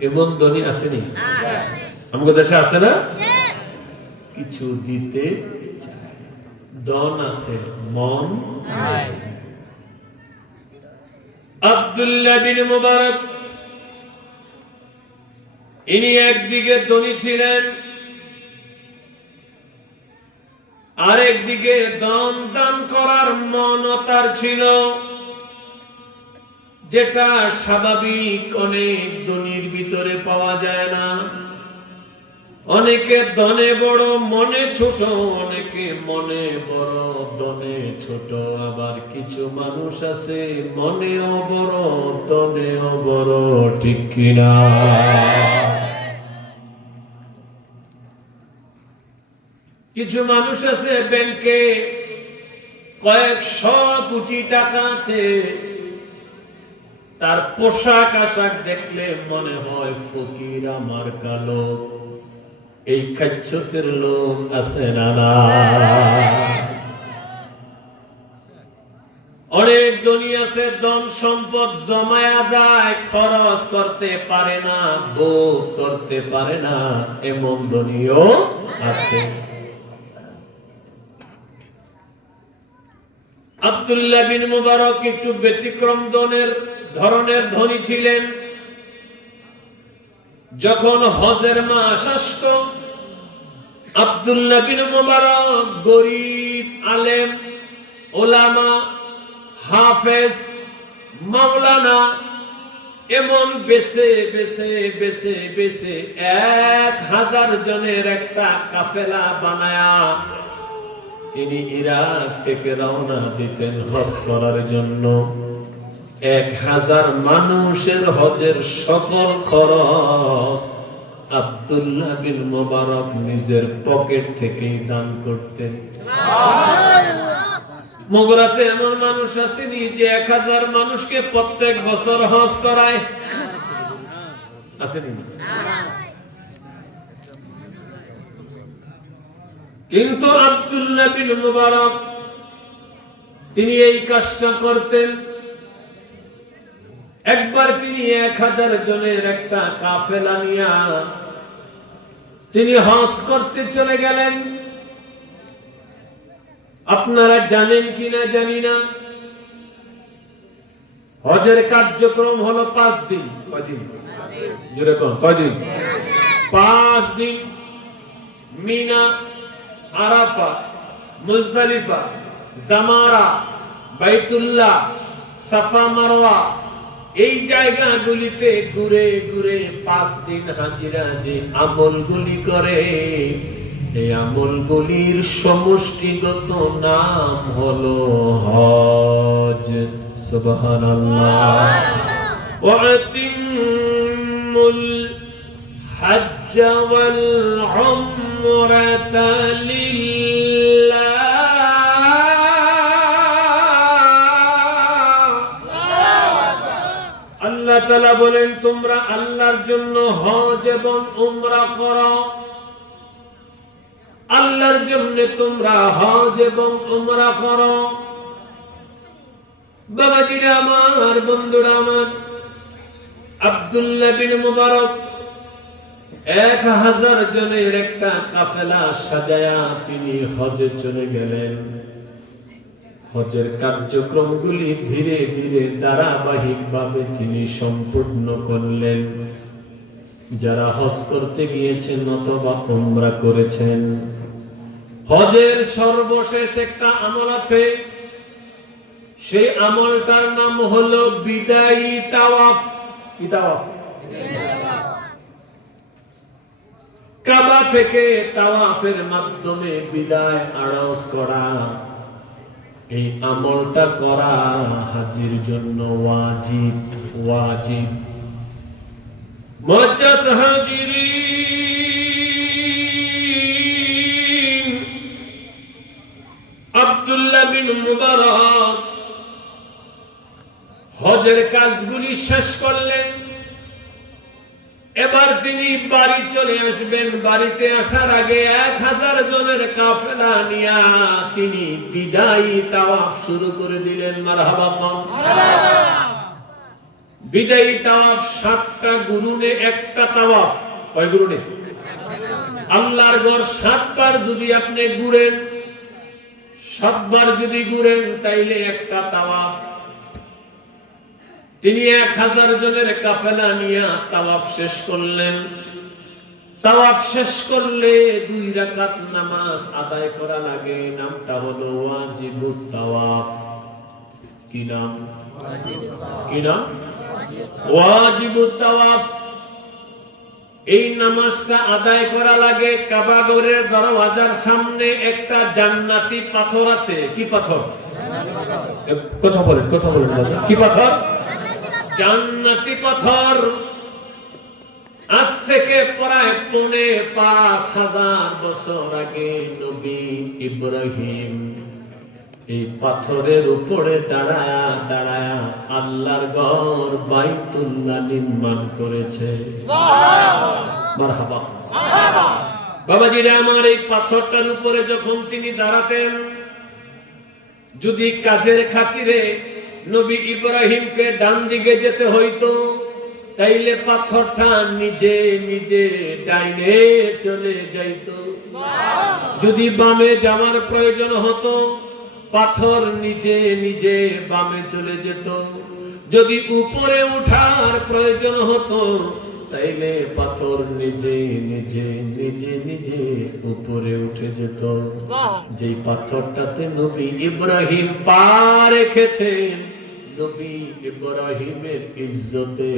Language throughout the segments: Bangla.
এমন ধনী আসেনি? আমাদের দেশে আছে না? কিছু দিতে চায়, ধন আছে, মন নাই। আব্দুল্লাহ বিন মুবারক ইনি একদিকে ধনী ছিলেন, আরেকদিকে দান করার মনও তার ছিল, যেটা স্বাভাবিক অনেক ধনীর ভিতরে পাওয়া যায় না। অনেকে ধনে বড় মনে ছোট, অনেকে মনে বড় ধনে ছোট। আবার কিছু মানুষ আছে মনেও বড় ধনেও বড়, ঠিক কিনা? কিছু মানুষ আছে ব্যাংকে কয়েকশো কোটি টাকা আছে, তার পোশাক আশাক দেখলে মনে হয় ফকির আমার কালো। এই খাচ্ছতের লোক আছে না? অনেক ধনী আছে, ধন সম্পদ জমায়া যায়, খরচ করতে পারে না, ভোগ করতে পারে না, এমন ধনীও আছে। আব্দুল্লাহ বিন মুবারক একটু ব্যতিক্রম ধরনের ধনী ছিলেন। যখন হজের মাস আসতো, আব্দুল্লাহ বিন মুবারক গরিব আলেম, ওলামা, হাফেজ, মাওলানা এমন বেছে বেছে বেছে বেছে 1000 জনের একটা কাফেলা বানায়া তিনি ইরাক থেকে রওনা দিতেন হজ করার জন্য। 1000 মানুষের হজের সকল খরচ আব্দুল্লাহ বিন মুবারক নিজের পকেট থেকেই দান করতেন। মগরাতে এমন মানুষ আসেনি যে 1000 মানুষকে প্রত্যেক বছর হজ করায়? আসেনি? কিন্তু আব্দুল্লাহ বিন মুবারক তিনি এই কাজটা করতেন। একবার তিনি 1000 জনের একটা কাফেলা নিয়ে তিনি হজ করতে চলে গেলেন। আপনারা জানেন কিনা জানি না, হজের কার্যক্রম হলো 5 দিন। কয়দিন? যেরকম কয়দিন? 5 দিন। মিনা, আরাফা, মুজদালিফা, জামারা, বাইতুল্লাহ, সাফা মারওয়া, এই জায়গাগুলিতে ঘুরে ঘুরে 5 দিন হাজিরা যে আমলগুলি করে, এই আমলগুলির সমষ্টিগত নাম হলো হজ। সুবহানাল্লাহ। ওয়া আতিমুল হজ্জ ওয়াল উমরাতা লিল্লাহ। আল্লাহ তাআলা বলেন, তোমরা আল্লাহর জন্য হজ এবং উমরা করো। আল্লাহর জন্য তোমরা হজ এবং উমরা করো। বাবাজিরা আমার, বন্ধুরা আমার, আব্দুল্লাহ বিন মুবারক 1000 জনের একটা কাফেলা সাজায়া তিনি হজে চলে গেলেন। হজের কার্যক্রমগুলি ধীরে ধীরে ধারাবাহিকভাবে তিনি সম্পূর্ণ করলেন। যারা হজ করতে গিয়েছেন অথবা উমরা করেছেন, হজের সর্বশেষ একটা আমল আছে, সেই আমলটার নাম হলো বিদায়ী তাওয়াফ। কি তাওয়াফ? কাবা থেকে তাওয়াফের মাধ্যমে বিদায় আরজ করা। এই আমলটা করা হাজির জন্য ওয়াজিব। ওয়াজিব। মুআজ্জাজ হাজিরিন, আব্দুল্লাহ বিন মুবারক হজের কাজগুলি শেষ করলেন। এবার তিনি বাড়ি চলে আসবেন। বাড়িতে আসার আগে 1000 জনের কাফেলা নিয়ে তিনি বিদায়ী তাওয়াফ শুরু করে দিলেন। মারহাবা। বিদায়ী তাওয়াফ 7টা গুরুনে একটা তাওয়াফ। কয় গুরুনে? আল্লাহর ঘর 7 বার যদি আপনি ঘুরেন, 7 বার যদি ঘুরেন তাইলে একটা তাওয়াফ। তিনি 1000 জনের কাফেলা নিয়ে তাওয়াফ শেষ করলেন। তাওয়াফ শেষ করলে 2 রাকাত নামাজ আদায় করা লাগে। নামটা হলো ওয়াজিবুত তাওয়াফ। কি নাম? কি নাম? ওয়াজিবুত তাওয়াফ। এই নামাজটা আদায় করা লাগে। কাবা ঘরের দরওয়াজার সামনে একটা জান্নাতি পাথর আছে। কি পাথর? কথা বলেন, কথা বলেন দাদা। কি পাথর? জান্নাতি পাথর। আজ থেকে প্রায় 5000 বছর আগে নবী ইব্রাহিম এই পাথরের উপরে দাঁড়ায়া দাঁড়ায়া আল্লাহর ঘর বাইতুল্লাহ নির্মাণ করেছে। মারহাবা। বাবাজিরা আমার, এই পাথরটার উপরে যখন তিনি দাঁড়াতেন, যদি কাজের খাতিরে নবী ইব্রাহিমকে ডান দিকে যেতে হইতো, তাইলে পাথরটা নিজে নিজে ডাইনে চলে যাইত। যদি বামে যাওয়ার প্রয়োজন হতো, পাথর নিজে নিজে বামে চলে যেত। যদি উপরে উঠার প্রয়োজন হতো, তাইলে পাথর নিজে নিজে নিজে নিজে উপরে উঠে যেত। যে পাথরটাতে নবী ইব্রাহিম পা রেখেছেন, নবী ইব্রাহিমের ইজ্জতে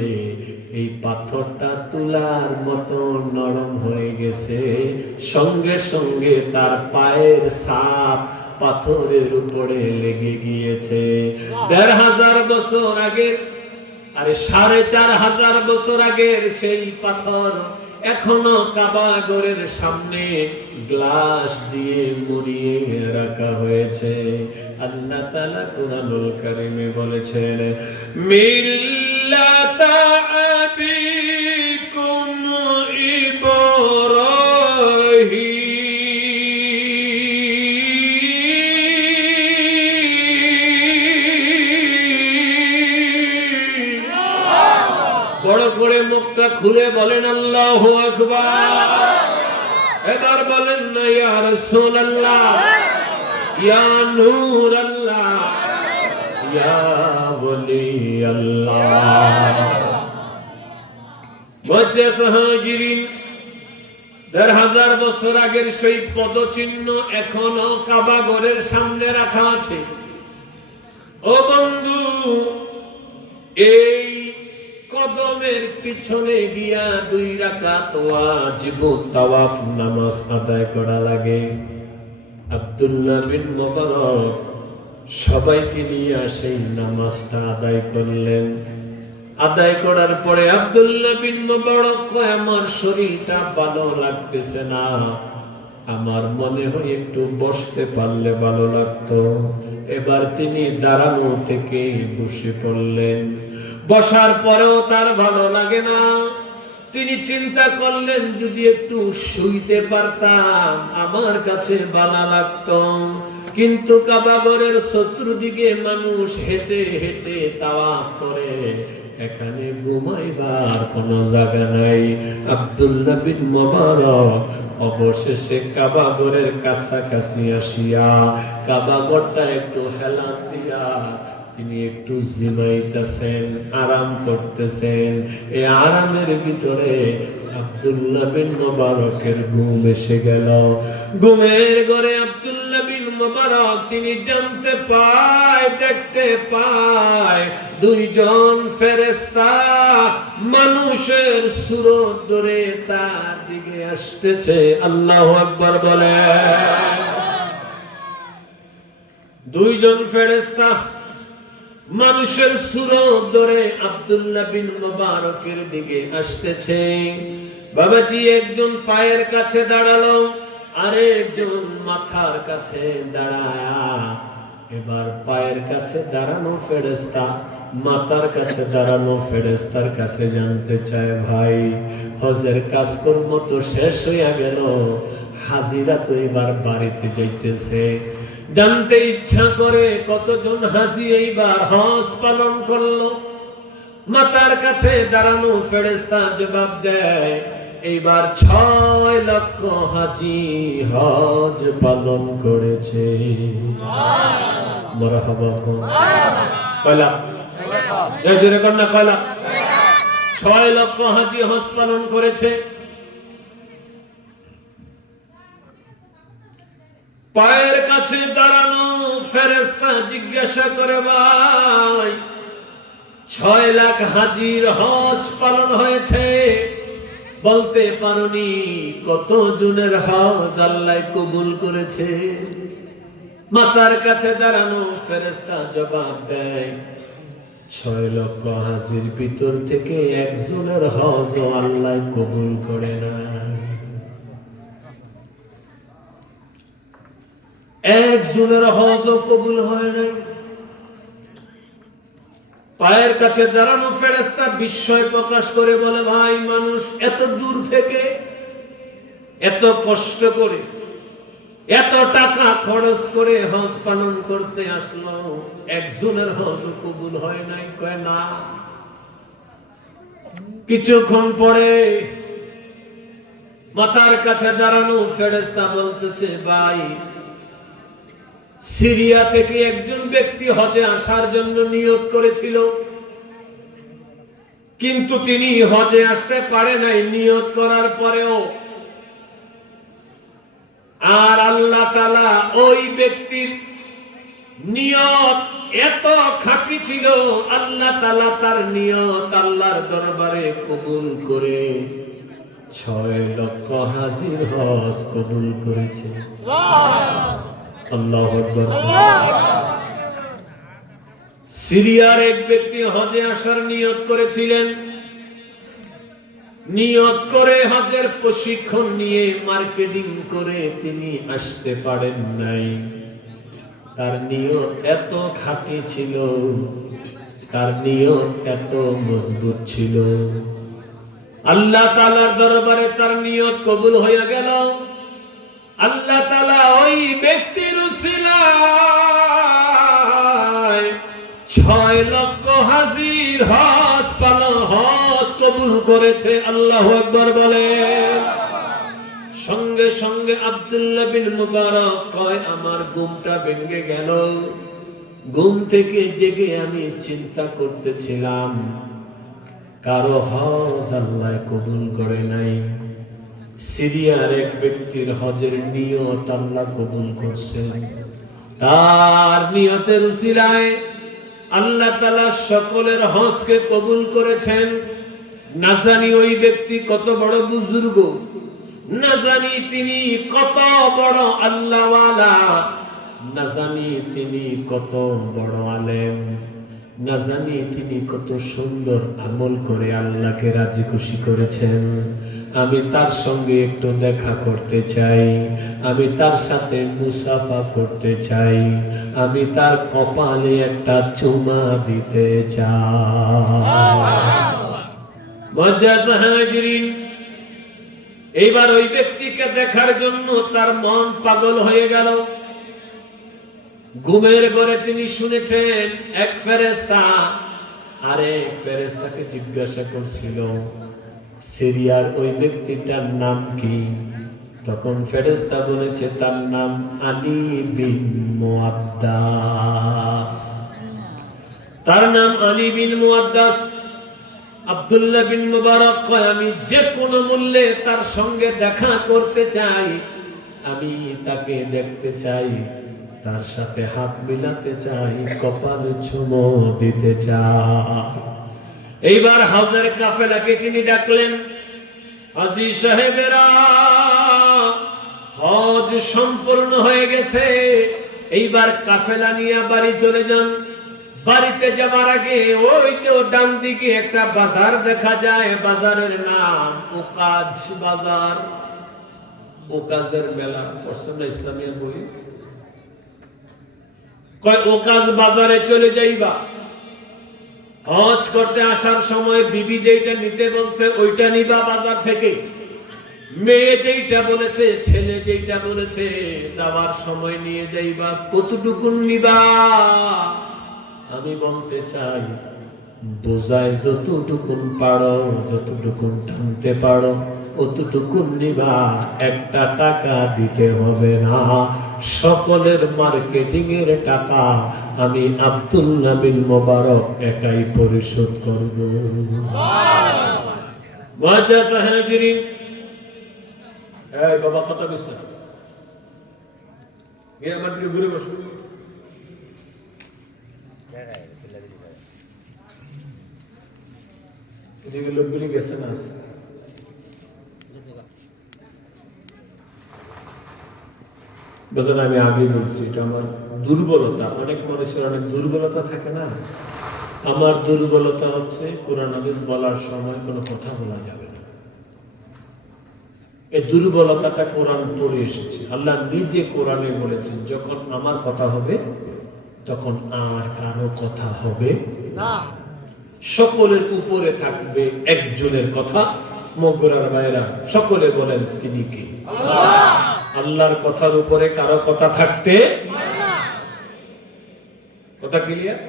এই পাথরটা তুলার মতো নরম হয়ে গেছে। সঙ্গে সঙ্গে তার পায়ের ছাপ পাথরের উপরে লেগে গিয়েছে। 1500 বছর আগের, আরে 4500 বছর আগের সেই পাথর এখনো কাবা ঘরের সামনে গ্লাস দিয়ে মুড়িয়ে রাখা হয়েছে। আল্লাহ তাআলা কুরআনুল কারীমে বলেছেন, মিল্লাতা আবিকুম ইব্রাহিম। বড় করে মুখটা খুলে বলেন আল্লাহু আকবার। এবার বলেন না ইয়া রাসূলুল্লাহ, ইয়া নূর আল্লাহ, ইয়া ওলি আল্লাহ। মুআজ্জাজ হাজিরিন, 1500 বছর আগের সেই পদচিহ্ন এখনো কাবা ঘরের সামনে রাখা আছে। ও বন্ধু, এই কদমের পিছনে গিয়া 2 রাকাত ওয়াজিবুত তাওয়াফ নামাজ আদায় করা লাগে। আব্দুল্লাহ বিন মুবারক সবাইকে নিয়ে সেই নামাজটা আদায় করলেন। আদায় করার পরে আব্দুল্লাহ বিন মুবারক কয়, আমার শরীরটা ভালো লাগতেছে না, আমার মনে হয় একটু বসতে পারলে ভালো লাগতো। এবার তিনি দাঁড়ানো থেকে বসে পড়লেন। বসার পরেও তার ভালো লাগে না। তিনি চিন্তা করলেন, যদি একটু শুইতে পারতাম আমার কাছে ভালো লাগতো। কিন্তু কাবা ঘরের চতুর্দিকে মানুষ হেঁটে হেঁটে তাওয়াফ করে, এখানে ঘুমাইবার কোনো জায়গা নাই। আব্দুল্লাহ বিন মুবারক অবশেষে কাবা ঘরের কাছাকাছি আসিয়া কাবা ঘরটা একটু হেলান দিয়া তিনি একটু জিমাইতেছেন, আরাম করতেছেন। এই আরামের ভিতরে আব্দুল্লাহ বিন মুবারকের ঘুম এসে গেল। ঘুমের ঘরে আব্দুল্লাহ বিন মুবারক তিনি জানতে পায়, দেখতে পায় 2 জন ফেরেশতা মানুষের সুরত ধরে তার দিকে আসতেছে। আল্লাহু আকবার বলে। 2 জন ফেরেশতা মানুষের সুরত ধরে আব্দুল্লাহ বিন মুবারকের দিকে আসতেছে। বাবাজি, একজন পায়ের কাছে দাঁড়ালো, আরেকজন মাথার কাছে দাঁড়ায়া। এবার পায়ের কাছে দাঁড়ানো ফেরেশতা মাথার কাছে দাঁড়ানো ফেরেশতার কাছে জানতে চায়, ভাই হজের কাজকর্ম তো শেষ হইয়া গেল, হাজিরা তো এবার বাড়িতে যাইতেছে। জানতে ইচ্ছা করে কতজন হাজি এইবার হজ পালন করলো। মাতার কাছে দাঁড়ানো ফেরেশতা জবাব দেয়, এইবার 6 লক্ষ হাজী হজ পালন করেছে। মারহাবা কয় লাখ? এই জোরে কর না, কয় লাখ? 6 লক্ষ হাজী হজ পালন করেছে। পায়ের কাছে দাঁড়ানো ফেরেশতা জিজ্ঞাসা করে, ভাই 6 লাখ হাজীর হজ পালন হয়েছে, বলতে পারোনি কত জনের হজ আল্লাহ কবুল করেছে? মাতার কাছে দাঁড়ানো ফেরেশতা জবাব দেয়, 6 লক্ষ হাজীর ভিতর থেকে একজনের হজ আল্লাহ কবুল করে না। একজনের হজ কবুল হয় না। পায়ের কাছে দাঁড়ানো ফেরেশতা বিস্ময় প্রকাশ করে বলে, ভাই মানুষ এত দূর থেকে এত কষ্ট করে এত টাকা খরচ করে হজ পালন করতে আসলো, একজনের হজ কবুল হয় নাই? কয় না। কিছুক্ষণ পরে মাথার কাছে দাঁড়ানো ফেরেশতা বলতেছে, ভাই সিরিয়া থেকে একজন ব্যক্তি হজে আসার জন্য নিয়ত করেছিল, কিন্তু তিনি হজে আসতে পারে নাই নিয়ত করার পরেও। আর আল্লাহ তাআলা ওই ব্যক্তির নিয়ত এত খাঁটি ছিল, আল্লাহ তাআলা তার নিয়ত আল্লাহর দরবারে কবুল করে 6 লক্ষ হাজীর হজ কবুল করেছে। আল্লাহু আকবার। সিরিয়ার এক ব্যক্তি হজে আসার নিয়ত করেছিলেন, নিয়ত করে হজের প্রশিক্ষণ নিয়ে মার্কেটিং করে তিনি আসতে পারেন নাই। তার নিয়ত এত খাঁটি ছিল, তার নিয়ত এত মজবুত ছিল, আল্লাহ তাআলার দরবারে তার নিয়ত কবুল হয়ে গেল। আল্লাহ তাআলা ওই ব্যক্তির উসিলায় 6 লক্ষ হাজীর হজ পালন হজ কবুল করেছে। আল্লাহু আকবার বলেন। সঙ্গে সঙ্গে আব্দুল্লাহ বিন মুবারক কয়, আমার ঘুমটা ভেঙে গেল। ঘুম থেকে জেগে আমি চিন্তা করতেছিলাম, কারো হজ আল্লাহ কবুল করে নাই, সিরিয়ার এক ব্যক্তির হজের নিয়ত আল্লাহ কবুল করছেন। তার নিয়তের উসিলায় আল্লাহ তাআলা সকলের হজকে কবুল করেছেন। না জানি ওই ব্যক্তি কত বড় বুজুর্গ, না জানি তিনি কত বড় আল্লাহওয়ালা, না জানি তিনি কত বড় আলেম, না জানি তিনি কত সুন্দর আমল করে আল্লাহকে রাজি খুশি করেছেন। আমি তার সঙ্গে একটু দেখা করতে চাই, আমি তার সাথে মুসাফা করতে চাই, আমি তার কপালে একটা চুমা দিতে চাই। এইবার ওই ব্যক্তিকে দেখার জন্য তার মন পাগল হয়ে গেল। ঘুমের ঘরে তিনি শুনেছেন এক ফেরেশতা আরেক ফেরেশতাকে জিজ্ঞাসা করছিল, সিরিয়ার ওই ব্যক্তিটার নাম কি? তখন ফেরেশতা বলেছে, তার নাম আলী বিন মুআদ্দাস। তার নাম আলী বিন মুআদ্দাস। আব্দুল্লাহ বিন মুবারক কয়, আমি যে কোনো মূল্যে তার সঙ্গে দেখা করতে চাই, আমি তাকে দেখতে চাই, তার সাথে হাত মিলাতে চাই, কপালে চুমো দিতে চাই। এইবার হজের কাফেলাকে তিনি ডাকলেন, হাজী সাহেবেরা হজ সম্পূর্ণ হয়ে গেছে, এইবার কাফেলা নিয়ে বাড়ি চলে যান। বাড়িতে যাবার আগে ওই তো ডান দিকে একটা বাজার দেখা যায়, বাজারের নাম ওকাজ বাজার। ওকাজের মেলা পড়ছেন না ইসলামিয়া বই? কয় ওকাজ বাজারে চলে যাইবা। হজ করতে আসার সময় বিবি যেইটা নিতে বলছে ওইটা নিবা বাজার থেকে, মেয়ে যেইটা বলেছে, ছেলে যেইটা বলেছে যাওয়ার সময় নিয়ে যাইবা। কতটুকু নিবা? আমি বলতে চাই বোঝায় যতটুকুন পারো, যতটুকুন টানতে পারো অতটুকুন নিবা, একটা টাকা দিতে হবে না। সকলের মার্কেটিং এর টাকা আমি আব্দুল্লাহ বিন মোবারক একাই পরিশোধ করব। মুআজ্জাজ হাজিরিন, এই বাবা কথা বলছ গিয়ে আমার দিকে ঘুরে বসো। এদিকে লোকগুলি গেছে না আছে? বেতন আমি আগে বলছি, এটা আমার দুর্বলতা। অনেক মানুষের অনেক দুর্বলতা থাকে না, আমার দুর্বলতা হচ্ছে কোরআন হাদিস বলার সময় কোনো কথা বলা যাবে না। এই দুর্বলতাটা কোরআন পড়ে এসেছে। আল্লাহ নিজে কোরআনে বলেছেন, যখন আমার কথা হবে তখন আর কারো কথা হবে না, সকলের উপরে থাকবে একজনের কথা। মগরার ভাইরা সকলে বলেন তিনি কি? আল্লাহ। আল্লাহর কথার উপরে কারো কথা থাকতে কথা ক্লিয়ার?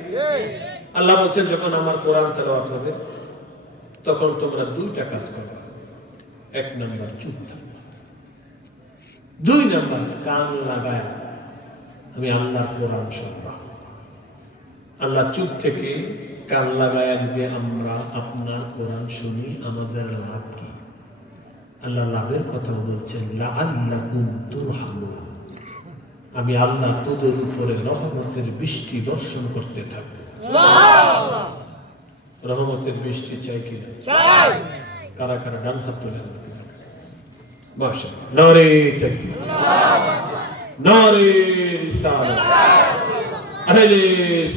আল্লাহ বলছেন, যখন আমার কোরআন তেলাওয়াত হবে তখন তোমরা দুইটা কাজ করবে। এক নাম্বার চুপ থাকবে, দুই নাম্বার কান লাগায় আমি আল্লাহর কোরআন শুনবা। আল্লাহ চুপ থেকে কান লাগায় যে আমরা আপনার কোরআন শুনি, আমাদের লাভ কি? আল্লাহ লাভের কথা বলছেন, লাআল্লাকুম তুরহামুন, আমি আল্লাহ তোদের উপরে রহমতের বৃষ্টি বর্ষণ করতে থাকব। সুবহানাল্লাহ। রহমতের বৃষ্টি চাই কি চাই? কারা কারা ডান হাত তোলেন? মাশাআল্লাহ। নারে তাকবীর, নারে রিসালাত, আহলে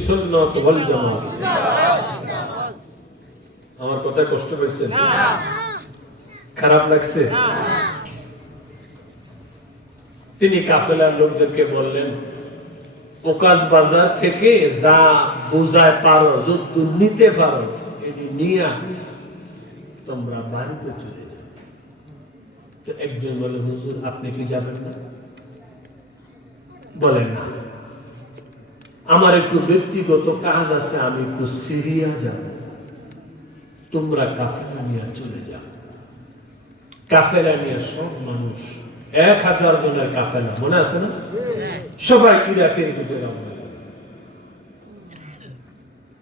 সুন্নাত ওয়াল জামাত। আমার কথায় কষ্ট পেয়েছেন? খারাপ লাগছে? তিনি কাফেলার লোকদেরকে বললেন, ওকাজ বাজার থেকে যা বোঝায় পারো, যত নিতে পারো এটি নিয়ে তোমরা বাড়িতে চলে যাও। তো একজন বলে, হুজুর আপনি কি যাবেন না? বলেন না, আমার একটু ব্যক্তিগত কাজ আছে, আমি একটু সিরিয়া যাব, তোমরা কাফেলা নিয়ে চলে যাও। কাফেলা নিয়ে সব মানুষ 1000 জনের কাফেলা, মনে আছে না? সবাই ইরাকের দিকে রওনা।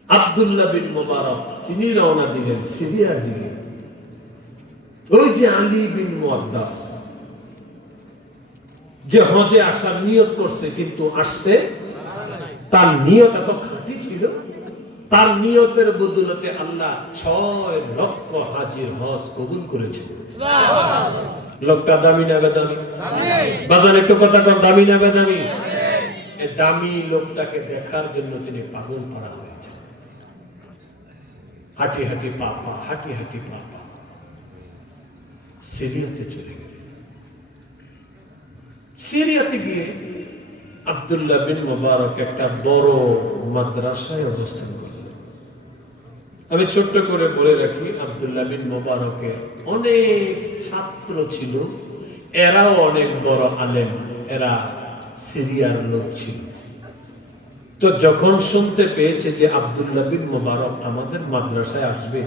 আব্দুল্লাহ বিন মুবারক তিনি রওনা দিলেন সিরিয়ার দিকে। ওই যে আলী বিন মুআদ্দাস, যে হজে আসার নিয়ত করছে কিন্তু আসতে, তার নিয়ত এত খাঁটি ছিল, তার নিয়তের বদৌলতে আল্লাহ 6 লক্ষ হাজির হজ কবুল করেছেন। লোকটা দামি না বেদামি? বাজার একটু কথা কর, দামি না বেদামি? এই দামি লোকটাকে দেখার জন্য তিনি পাগল করা হয়েছে। হাঁটি হাঁটি পাপা, হাঁটি হাঁটি পাপা সিরিয়াতে চলে গেলেন। সিরিয়াতে গিয়ে আব্দুল্লাহ বিন মুবারক একটা বড় মাদ্রাসায় অবস্থান করলেন। আমি ছোট্ট করে বলে রাখি, আব্দুল্লাহ বিন মুবারকের অনেক ছাত্র ছিল, এরাও অনেক বড় আলেম, এরা সিরিয়ার লোক ছিল। তো যখন শুনতে পেয়েছে যে আব্দুল্লাহ বিন মুবারক আমাদের মাদ্রাসায় আসবে,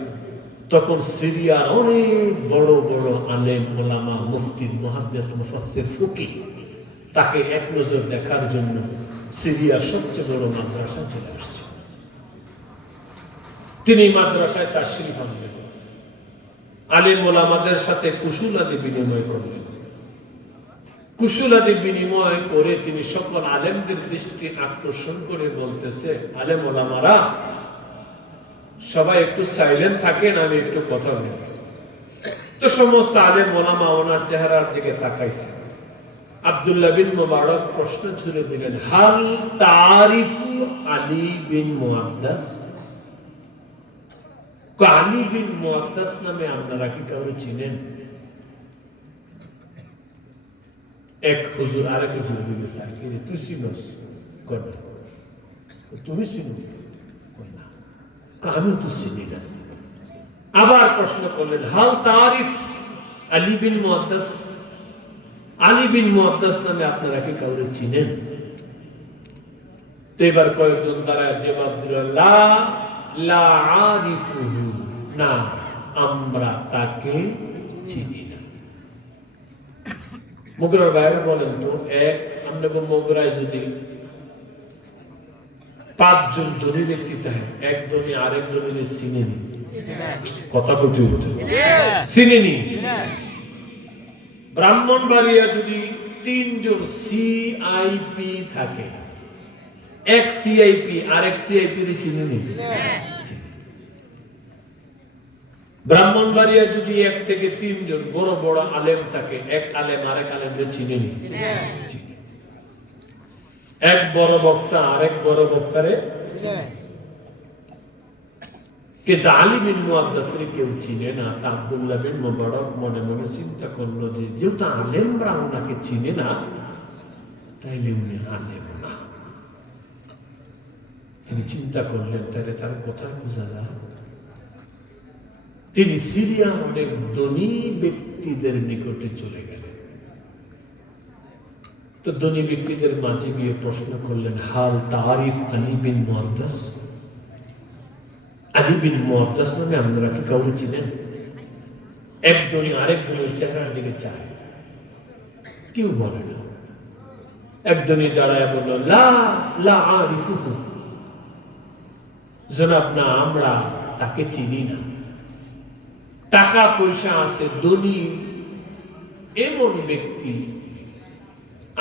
তখন সিরিয়ার অনেক বড় বড় আলেম, ওলামা, মুফতি, মুহাদ্দিস, মুফাসসির, ফকিহ তাকে এক নজর দেখার জন্য সিরিয়ার সবচেয়ে বড় মাদ্রাসা চলে আসছে। তিনি মাদ্রাসায় তাশরীফ আনলেন, আলেম ওলামাদের সাথে কুশলাদি বিনিময় করলেন। কুশলাদি বিনিময় করে তিনি সকল আলেমদের দৃষ্টি আকর্ষণ করে বলতেছে, আলেম ওলামারা সবাই একটু সাইলেন্ট থাকেন, আমি একটু কথা বলি। তো সমস্ত আলেম ওলামা ওনার চেহারার দিকে তাকাইছে। আব্দুল্লাহ বিন মুবারক প্রশ্ন ছুড়ে দিলেন, হাল তারিফু আলী বিন মুআদ্দাস? আলী বিন মুআদ্দাস নামে আপনারা কি কাউকে চিনেন? এক হুজুর আরেক হুজুর দিকে স্যার, তুই চিনস? তুমি চিনো? আমি তো চিনি না। আবার প্রশ্ন করলেন, হাল তারিফ আলী বিন মুআদ্দাস? আলী বিন মুআদ্দাস নামে আপনারা কি কাউকে চিনেন? তো এবার কয়েকজন দ্বারা জবাব দিল, লা লা আরিফুহু, না আমরা তাকে চিনি না। মুগরার বাইরে বলেন তো, এক আপনাকে মুগরায় যদি 5 জন ধনী ব্যক্তি থাকে, এক ধনী আরেক ধনীকে চিনে নি, কথা বলতে হতো চিনে নি। ব্রাহ্মণবাড়িয়া যদি 3 জন সিআইপি থাকে, এক সিআইপি আরেক সিআইপি রে চিনে নি। ব্রাহ্মণবাড়িয়া যদি 1 থেকে 3 জন বড় বড় আলেম থাকে, এক আলেম আরেক আলেমকে চিনে নি। এক বড় বক্তা আরেক বড় বক্তারে, কিন্তু আলী বিন মুয়াদ্দাসরে কেউ চিনে না। তা আব্দুল্লাহ বিন মুবারক মনে মনে চিন্তা করলো যে যেহেতু আলেমরা ওনাকে চিনে না, তাইলে উনি আলেম না। তিনি চিন্তা করলেন তাহলে তার কোথায় খোঁজা যায়। তিনি সিরিয়ার অনেক ধনী ব্যক্তিদের নিকটে চলে গেলেন। তো ধনী ব্যক্তিদের মাঝে গিয়ে প্রশ্ন করলেন, হাল তারিফ আলী বিন মুয়াদ্দাস, আলী বিন মুয়াদ্দাস নামে আপনারা কি কাউকে চিনেন? এক ধনী আরেক ধনীর চেহারার দিকে চায়, কেউ বলে না। এক ধনী দাঁড়ায় বলল, লা লা আরিফুহু, জনাব না, আমরা তাকে চিনি না। টাকা পয়সা আছে, ধনী এমন ব্যক্তি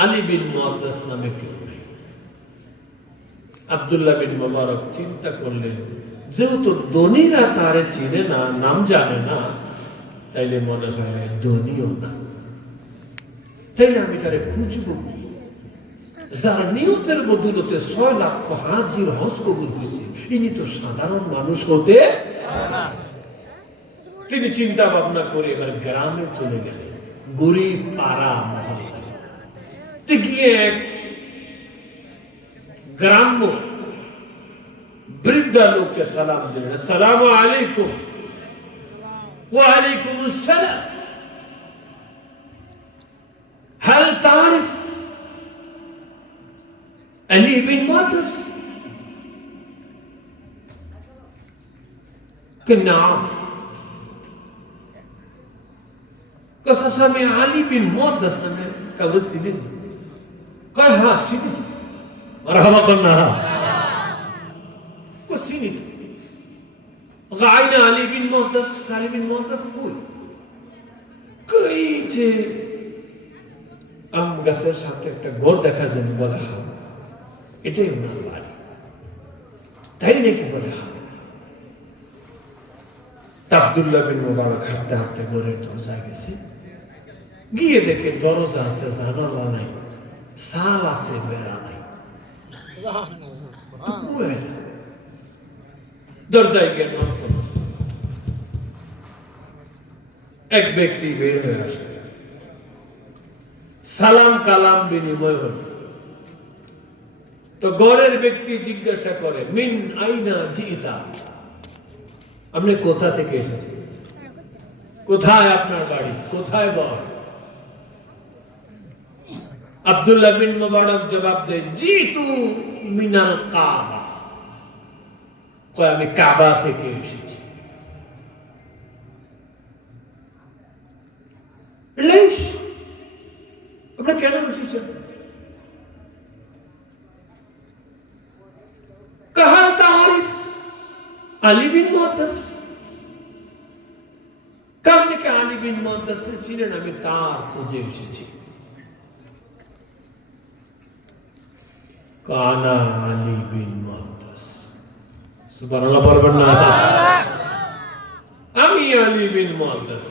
আলী বিন মুয়াদ্দাস নামে কেউ নেই। আব্দুল্লাহ বিন মুবারক চিন্তা করলেন, যেহেতু ধনীরা তারে চিনে না, নাম জানে না, তাইলে মনে হয় ধনীও না। তাইলে আমি তারে খুঁজব, যার নিয়তের বদৌলতে 6 লাখ হাজির হজ কবুল হয়েছে, ইনি তো সাধারণ মানুষ হতে না। তিনি চিন্তা ভাবনা করে এবার গ্রামে চলে গেলেন, গরিব পাড়া মহল্লায় গিয়ে এক গ্রাম্য বৃদ্ধা লোককে সালাম দিলেন, আসসালামু আলাইকুম। ওয়া আলাইকুম আসসালাম। হাল তারিফ আলী বিন মুয়াদ্দাস? কে নাম قصص में आली बिन मुअद्दस ने का वसीले कह हां सीनी मरहबा करना को सीनी गायना आली बिन मुअद्दस कोई যে আম গাছের সাথে একটা ঘর দেখা যায় বলে, হ্যাঁ এটাই ওনার বাড়ি, তাই নাকি? বলে হ্যাঁ। আব্দুল্লাহ বিন মুবারক হাঁটতে হাঁটতে ঘরের দরজায় গেছে, গিয়ে দেখে দরজা আছে, জানালা নাই, সাল আছে, বেড়া নাই। দরজায় গিয়ে নক করল, এক ব্যক্তি বের হয়ে আসে, সালাম কালাম বিনিময় হল। তো ঘরের ব্যক্তি জিজ্ঞাসা করে, মিন আইনা জিতা, আপনি কোথা থেকে এসেছেন? কোথায় আপনার বাড়ি? কোথায় ঘর? আব্দুল্লাহ বিন মুবারক জবাব দেয়, জিতু মিনাল কাবা, কয় আমি কাবা থেকে এসেছি। লেশ, আপনি কেন এসেছেন? কাহা তারিফ আলী বিন মুয়াদ্দাস, কারণে কি আলী বিন মুয়াদ্দাস ছিলেন? আমি তার খোঁজে এসেছি। কানা আলী বিন মুয়াদ্দাস, সুবহানাল্লাহ পড়বেন না? আমি আলী বিন মুয়াদ্দাস।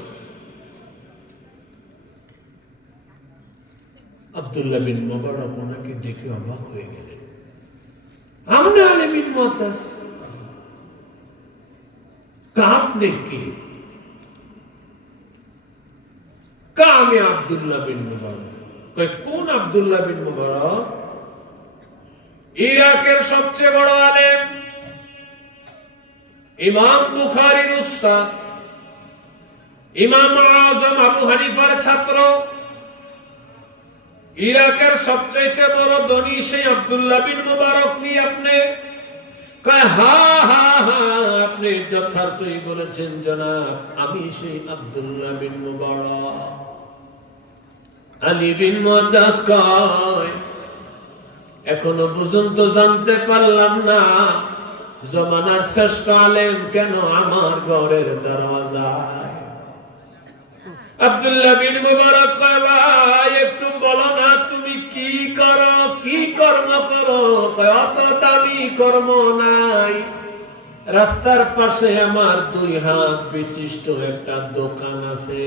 আব্দুল্লাহ বিন মুবারক ওনাকে দেখে অবাক হয়ে গেলেন, আপনি আলী বিন মুয়াদ্দাস? আপনি কে? আমি আব্দুল্লাহ বিন মুবারক। কোন আব্দুল্লাহ বিন মুবারক? ইরাকের সবচেয়ে বড় আলেম, ইমাম বুখারীর উস্তাদ, ইমাম আযম আবু হানিফার ছাত্র, ইরাকের সবচেয়ে বড় ধনী সেই আব্দুল্লাহ বিন মুবারক নিয়ে আপনি কয় হা হা হা, আপনি যথার্থই বলেছেন জনাব, আমি সেই আব্দুল্লাহ বিন মুবারক। আলী বিন মুআদ্দাস কয় এখনো পর্যন্ত জানতে পারলাম না জমানার শ্রেষ্ঠ আলেম কেন আমার ঘরের দরওয়াজায়। আব্দুল্লাহ বিন মুবারক কয় ভাই একটু বলো না তুমি কি করো, কি কর্ম করো? কয় অত দামি কর্ম নাই, রাস্তার পাশে আমার 2 হাত বিশিষ্ট একটা দোকান আছে,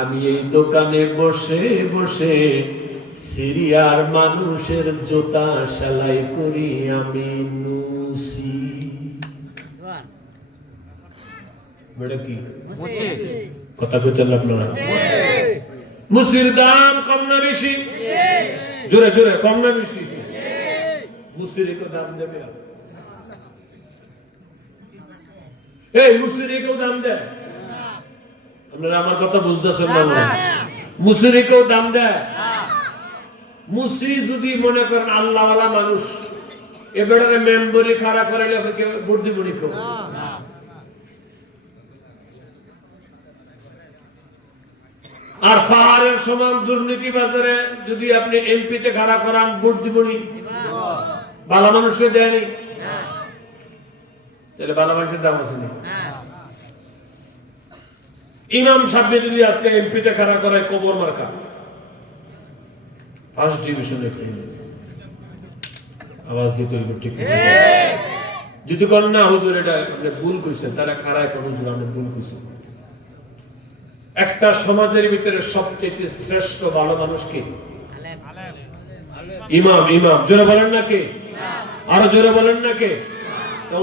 আমি এই দোকানে বসে বসে সিরিয়ার মানুষের জুতা সেলাই করি, আমি নুসি। বেটা কি কথা কইতে লাগলো না? মুসির দাম কম না বেশি? জোরে জোরে কম না বেশি? মুসির কো দাম দেবে? এই মুসির কো দাম দেয়? আপনারা আমার কথা বুঝতেছেন না? মুসির কো দাম দেয়? মুসি যদি মনে করেন আল্লাহওয়ালা মানুষ, এবারে মেম্বরি খাড়া করাইলে ভোট দিব নিকো। আর ফাহারের সমান দুর্নীতি বাজারে যদি আপনি এমপিতে খাড়া করান ভোট দিব নি? ভালো মানুষকে দেয়নি, তাহলে ভালো মানুষের দাম আছে না? ইমাম সাহেব যদি আজকে এমপিতে খাড়া করায় কবর মার্কা, ফার্স্ট ডিভিশনে আওয়াজ দিতে হইব, ঠিক যদি করেন না হুজুর এটা আপনি ভুল কইছেন, তারা খাড়ায় কোন হুজুর আপনি ভুল কইছেন। একটা সমাজের ভিতরে সবচেয়ে শ্রেষ্ঠ ভালো মানুষ কে? ইমাম। ইমাম জোরে বলেন না কে? আরো জোরে বলেন না কে?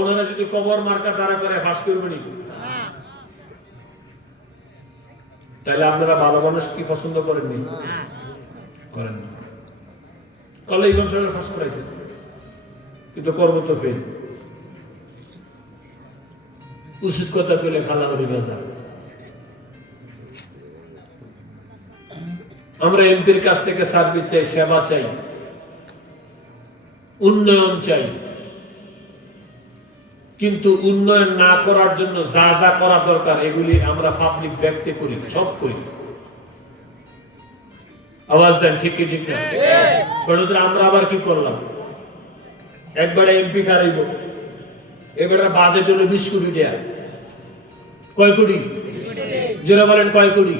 ওনারা যদি কবর মার্কা তারা করে ফাঁস করবেন, তাহলে আপনারা ভালো মানুষ কি পছন্দ করেননি? করেন না। তাহলে ইমাম সাহেব ফাঁস করাইতেন, কিন্তু কর্ম তো ফেল। উচিত কথা পেলে খালা হরি বাজার। আমরা এমপির কাছ থেকে সার্ভিস চাই, সেবা চাই, উন্নয়ন চাই, কিন্তু উন্নয়ন না করার জন্য যা যা করা দরকার এগুলি আমরা পাবলিক ব্যক্তি করি, সব করি। আওয়াজ দেন ঠিক কি ঠিক না? আমরা আবার কি করলাম? একবারে এমপি খারাইব, এবারে বাজেট হলো 20 কোটি টাকা। কয় কোটি? জোরে বলেন কয় কোটি?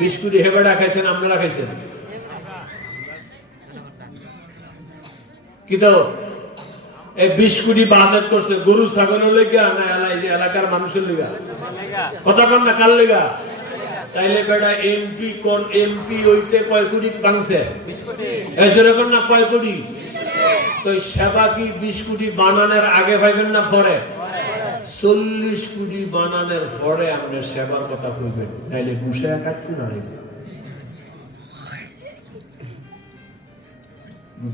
20 কোটি হেবাটা খাইছেন, আপনারা খাইছেন কি? তো এই 20 কোটি বাজেট করছে গরু ছাগলের লেগা না এলাকার মানুষের লেগা? কথা কন না, কার লেগা? তাইলে বেটা এমপি হইতে কয় কোটি ভাঙছে? 20 কোটি। এই জোরে কন না, কয় কোটি? তো সেবা কি 20 কোটি বানানোর আগে পাইবেন না পরে? 40 কোটি বানানোর পরে আপনি সেবার কথা কইবেন, নাইলে গুছায়া কাটতে না।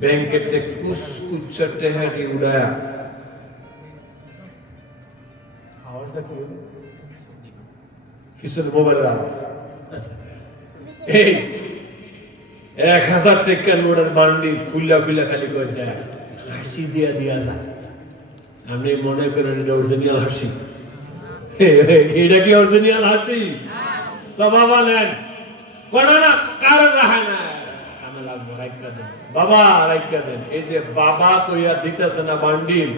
ব্যাংকের থেকে উচ্চতে হাঁটি উড়ায়া কিছু মোবাইল এই 1000 টাকা নোটের বান্ডি খুল্লা খুল্লা খালি করে দেয়, হাসি দিয়া দিয়া যায়। আপনি মনে করেন এটা অরিজিনাল হাসি? এটা কি অরিজিনাল হাসি? বাবা নেন কোন না, কারণ রাখা না, বাবা রাইকা দেন। এই যে বাবা কইয়া দিতেছে না বান্ডিল,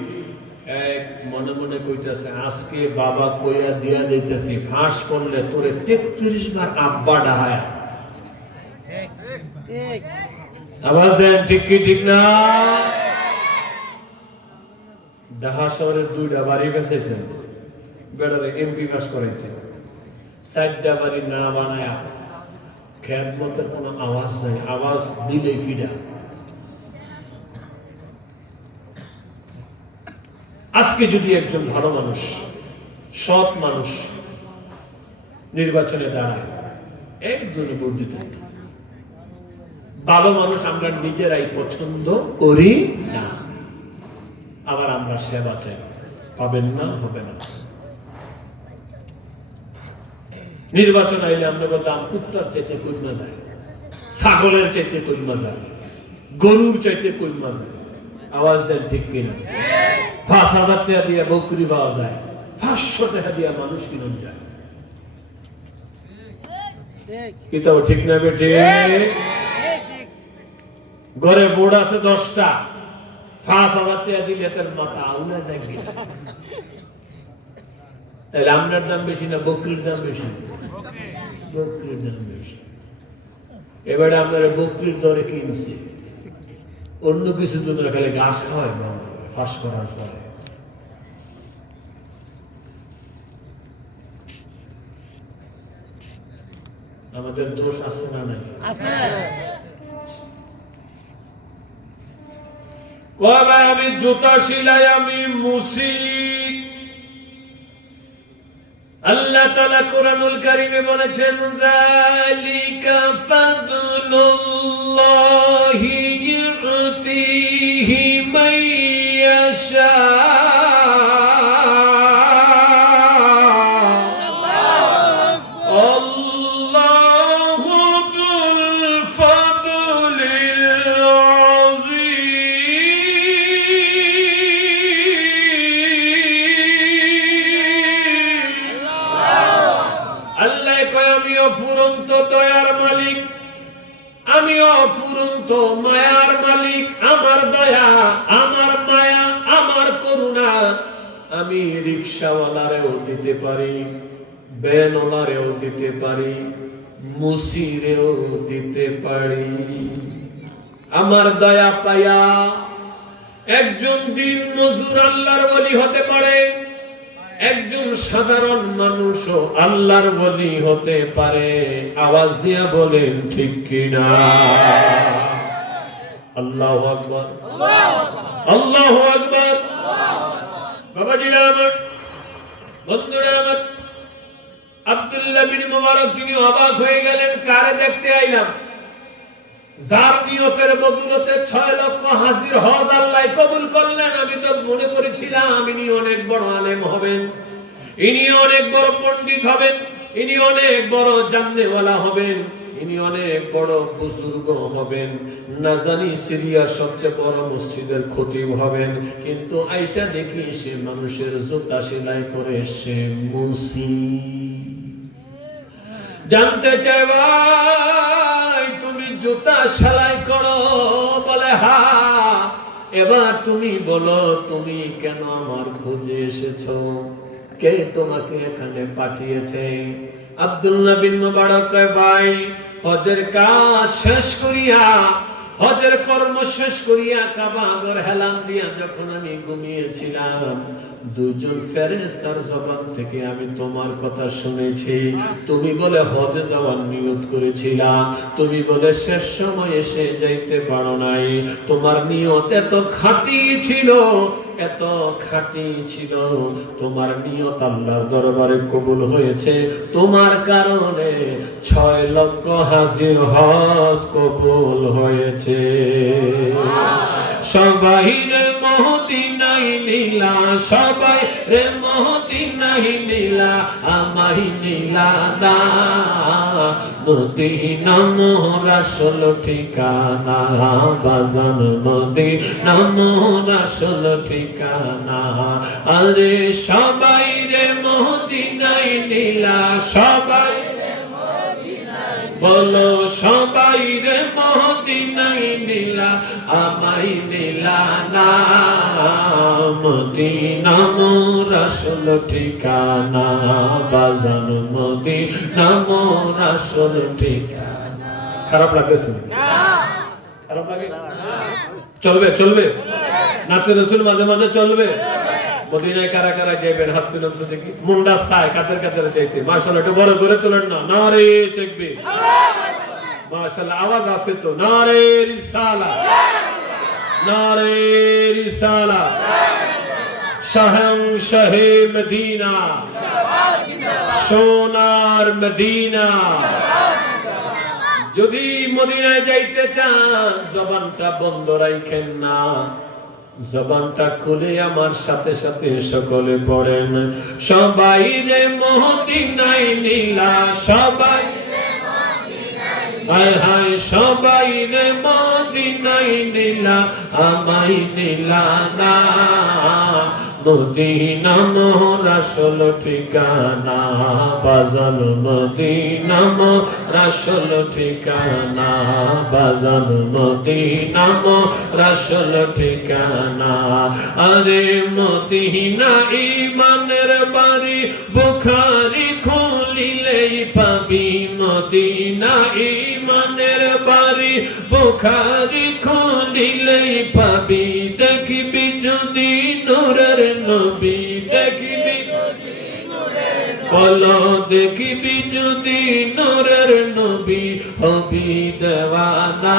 মনে মনে কইতেছে আজকে বাবা কইয়া দিয়া দিতেছি, ফাঁস করলে তোরে 33 বার আব্বা ডাহায়। আওয়াজ দেন ঠিক কি ঠিক না? ঢাকা শহরের 2টা বাড়ি বেঁচেছেন, বেড়ালে এমপি পাস করাইছে, 4টা বাড়ি না বানায়া খেদমতের কোনো আওয়াজ নাই, আওয়াজ দিলে ফিডা। আজকে যদি একজন ভালো মানুষ, সৎ মানুষ নির্বাচনে দাঁড়ায়, একজনে ভোট দিতে। ভালো মানুষ আমরা নিজেরাই পছন্দ করি না, আবার আমরা সেবা চাই, পাবেন না, হবে না। নির্বাচন আইলে আমরা দাম কুত্তার চাইতে কইমা যায়, ছাগলের চাইতে কইমা যায়, গরুর চাইতে কইমা যায়। আওয়াজ দেন ঠিক কিনা? 5,000 টাকা দিয়ে বকরি পাওয়া যায়, 500 টাকা দিয়ে মানুষ কিনুন যায়। কি তো ঠিক না বেটে? ঘরে বোর্ড আছে 10টা, 5,000 টাকা দিলে তার মাথা আউলা যায় কিনা? তাহলে আমরার দাম বেশি না বকরির দাম বেশি? বকরির দাম বেশি। এবারে আমরা বকরির দরে কিনছি, অন্য কিছুর জন্য খালি ঘাস খাওয়াই ফাঁস করার পরে। আমাদের দোষ আছে না নাই? আছে। কবে আমি জুতা সিলাই, আমি মুসি। আল্লাহ তাআলা কোরআনুল কারীমে বলেছেন, যালিকা ফাদলুল্লাহি ইউতিহি মাইয়াশা। অফুরন্ত দয়ার মালিক, আমি অফুরন্ত মায়ার মালিক। আমার দয়া, আমার মায়া, আমার করুণা আমি রিকশাওয়ালারেও দিতে পারি, ভ্যানওয়ালারেও দিতে পারি, মুসিরেও দিতে পারি। আমার দয়া পায়া একজন দিন মজুর আল্লাহর ওলি হতে পারে, একজন সাধারণ মানুষও আল্লাহর ওলি হতে পারে। আওয়াজ দিয়া বলেন ঠিক কিনা? আল্লাহু আকবার, আল্লাহু আকবার। বাবাজিরা আমার, বন্ধুরা আমার, আব্দুল্লাহ বিন মুবারক তিনি অবাক হয়ে গেলেন, কারে দেখতে আইলাম? যার নিয়তের বদৌলতে 6 লক্ষ হাজির হজ আল্লাহ কবুল করলেন। আমি তো মনে করেছিলাম ইনি অনেক বড় আলেম হবেন, ইনি অনেক বড় পণ্ডিত হবেন, ইনি অনেক বড় জাননেওয়ালা হবেন, ইনি অনেক বড় বুজুর্গ হবেন, না জানি সিরিয়ার সবচেয়ে বড় মসজিদের খতিব হবেন। কিন্তু আয়েশা দেখি সে মানুষের জুতা সেলাই করে, সে মুসি। জানতে চাই ভাই, তুমি জুতা সেলাই করো? বলে হ্যাঁ। এবার তুমি বলো, তুমি কেন আমার খোঁজে এসেছো? কে তোমাকে এখানে পাঠিয়েছে? আব্দুল্লাহ বিন মুবারক কয়, ভাই হজের কাজ শেষ করিয়া, হজের কর্ম শেষ করিয়া কাবা ঘর হেলান দিয়া যখন আমি ঘুমিয়েছিলাম, দুজন ফেরেশতার জবান থেকে আমি তোমার কথা শুনেছি। তুমি বলে হজে যাওয়ার নিয়ত করেছিলা, তুমি বলে শেষ সময় এসে যাইতে পারো নাই। তোমার নিয়ত এত খাঁটি ছিল, এত খাঁটি ছিল, তোমার নিয়ত আল্লাহর দরবারে কবুল হয়েছে। তোমার কারণে 6 লক্ষ হাজির হজ কবুল হয়েছে। সবাই রে মদিনায় নীলা, সবাই রে মদিনায় নীলা, আমায় নীলা না। মদিনা মোর আসল ঠিকানা, বাজান মদিনা মোর আসল ঠিকানা। আরে সবাই রে মদিনায় নীলা, সবাই বলো সবাই রে মদিনায় নীলা, আমায় নীলা না। মদিনা মোর আসল ঠিকানা, বাজান মদিনা মোর আসল ঠিকানা। খারাপ লাগতেছে? খারাপ লাগে? চলবে চলবে, নাতে রাসূল মাঝে মাঝে চলবে। মদিনায় কারা কারা যাবেন? হাত তুলেন তো দেখি। মুন্ডা চায় কাদের কাদের যাইতে? মাশাআল্লাহ, একটু বড় করে তোলেন না। নারে তাকবীর, মাশাআল্লাহ, আওয়াজ আছে তো। নারে রিসালাত, নারে রিসালাত। শাহে মদিনা, সোনার মদিনা। যদি মদিনায় যাইতে চান, জবানটা বন্ধ রাখেন না, জবানটা খুলে আমার সাথে সাথে সকলে পড়েন, সবাই রে মদিনায় নীলা, সবাই হায় হায়, সবাই রে মদিনায় নীলা, আমায় নীলা না। মদিনা মোর আসল ঠিকানা বাজান মদিনা মোর আসল ঠিকানা বাজান মদিনা মোর আসল ঠিকানা আরে মদিনা ঈমানের বাড়ি বুখারী খুলিলেই পাবি মদিনা ঈমানের বাড়ি বুখারী খুলিলেই পাবি দেখবি যদি নূরের নবী দেখবি বলো দেখবি যদি নূরের নবী হবি দেওয়ানা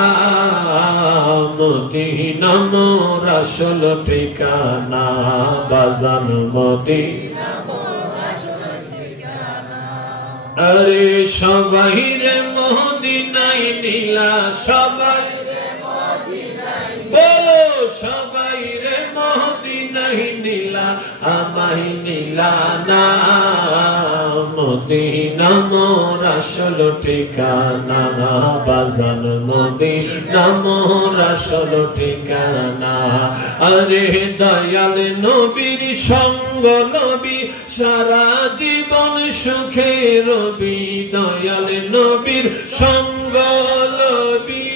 মদিনা মোর আসল ঠিকানা বাজান মদিনা আরে সবাই রে মদিনায় নীলা সবাই বলো সবাই রে মদিনায় নীলা আমায় নীলা না মদিনা মোর আসল ঠিকানা বাজান মদিনা মোর আসল ঠিকানা আরে দয়াল নবীর সঙ্গ নবী সারা জীবন সুখে রবি দয়াল নবীর সঙ্গ লবি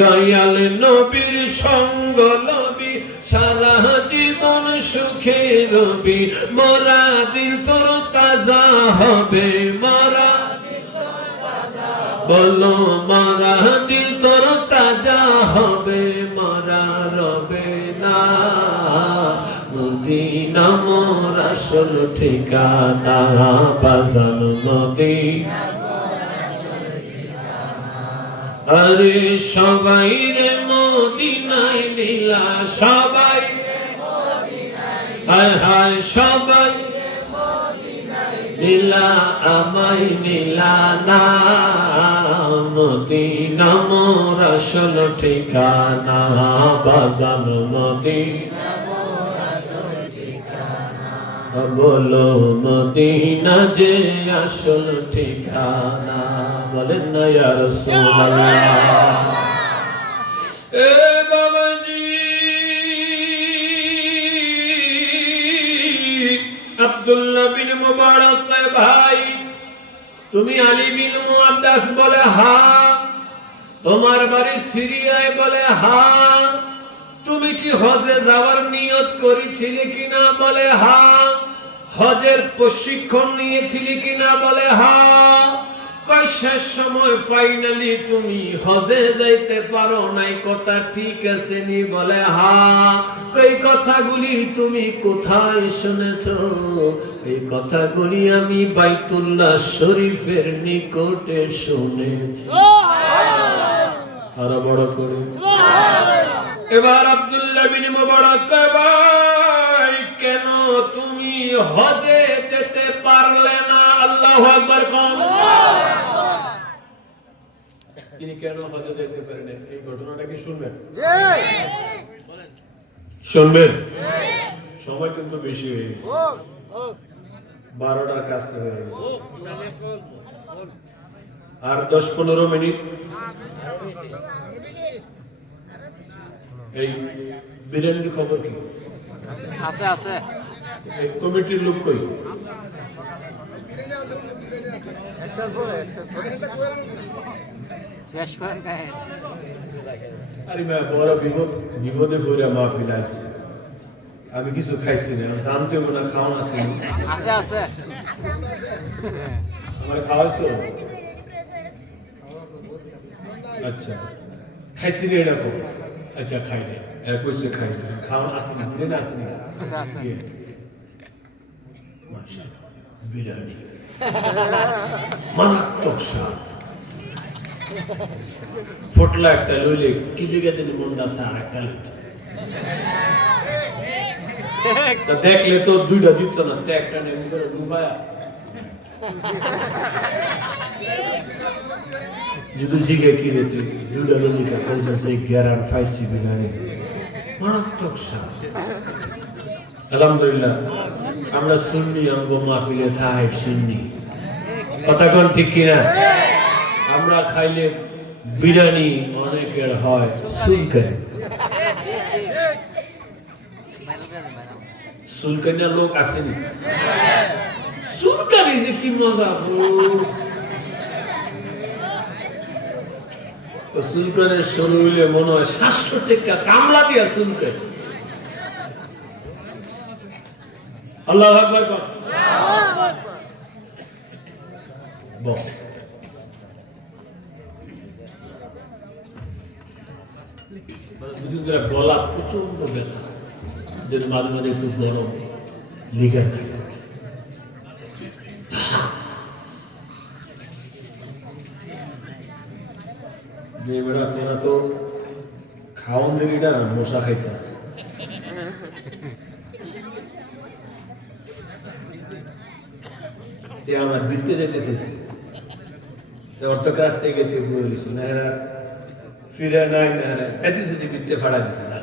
দয়াল নবীর সঙ্গ লবি সারা জীবন সুখে রবি মরা দিল তোর তাজা হবে মরা বলো মরা দিল তোর তাজা হবে মরা রবে না মদিনা মোর আসল ঠিকানা বাজান মদিনা আরে সবাই রে মদিনায় নীলা সবাই হায় হায় সবাই নীলা আমায় নীলা না মদিনা মোর আসল ঠিকানা বাজান মদিনা বলো মদিনা যে আসল ঠিকানা বলেন না ইয়া রাসূলুল্লাহ এ বাবাজি আব্দুল্লাহ বিন মুবারক ভাই তুমি আলী বিন মুআদ্দাস বলে হ্যাঁ তোমার বাড়ি সিরিয়ায় বলে হ্যাঁ তুমি কি হজে যাওয়ার নিয়ত করেছিলে কিনা বলে হ্যাঁ হজের প্রশিক্ষণ নিয়েছিলে কিনা বলে হ্যাঁ কয় শেষ সময় ফাইনালি তুমি হজে যাইতে পারো নাই কথা ঠিক আছে নি বলে হ্যাঁ কই কথাগুলি তুমি কোথায় শুনেছো এই কথাগুলি আমি বাইতুল্লাহ শরীফের নিকটে শুনেছি আরো বড় করে এবার আব্দুল্লাহ বিন মুবারক ভাই কেন তুমি হজে যেতে পারলে না আল্লাহু আকবার কোন তিনি কেন হজে যেতে পারেন এই ঘটনাটা কি শুনবেন শুনবেন সময় কিন্তু বেশি হয়ে গেছে 12টার কাছে হয়ে গেছে আর 10-15 মিনিট এই বিরিয়ানির খবর কি আছে আছে এই কমিটির লোক কই শেষ করেন কাহিনী আরে ভাই বড় বিপদে পড়ে মাহফিল আছে আমি কিছু খাইছি না জানতে হবে না খাওয়া আছে আছে আছে আমার খাওয়াছো আচ্ছা খাইছি না এটা তো আচ্ছা খাই না এর কইছে খাই না খাওয়া আছে না দিন আছে না মাশাআল্লাহ বিরিয়ানি মারাত্মক স্বাদ ফটলা একটা লইলে কি দিকে দিন মনটা সারা একটা লাগছে তা দেখলে তো দুইটা দিত না তো একটা নেই করে ডুবায়া যদি জিগে কি রে তুই দুইটা ললিকা পৌঁছা সেই গ্যারান ফাইসি বিরিয়ানি মারাত্মক স্বাদ আলহামদুলিল্লাহ আমরা সুন্নি অঙ্গ মাহফিলে থাই সুন্নি কথা কোন ঠিক কিনা আমরা খাইলে বিরিয়ানি অনেকের হয় সুলকানি। সুলকানির লোক আসেনি? সুলকানি যে কি মজা! সুলকানের শুরু হইলে মনে হয় 700 টাকা কামলা দিয়া সুলকানি। আল্লাহু আকবার। গলা প্রচন্ড ব্যথা, যে মাঝে মাঝে একটু গরম লিগার থাকে। তোরা তো খাওয়ান দিলি না, মশা খাইতেছে। আমার বৃত্তে যেতে চেয়েছি, অর্থ কাছ থেকে বলিস না ফিরে নাই না খাইতে চেয়েছি, বৃত্তে ফাড়া দিছে না।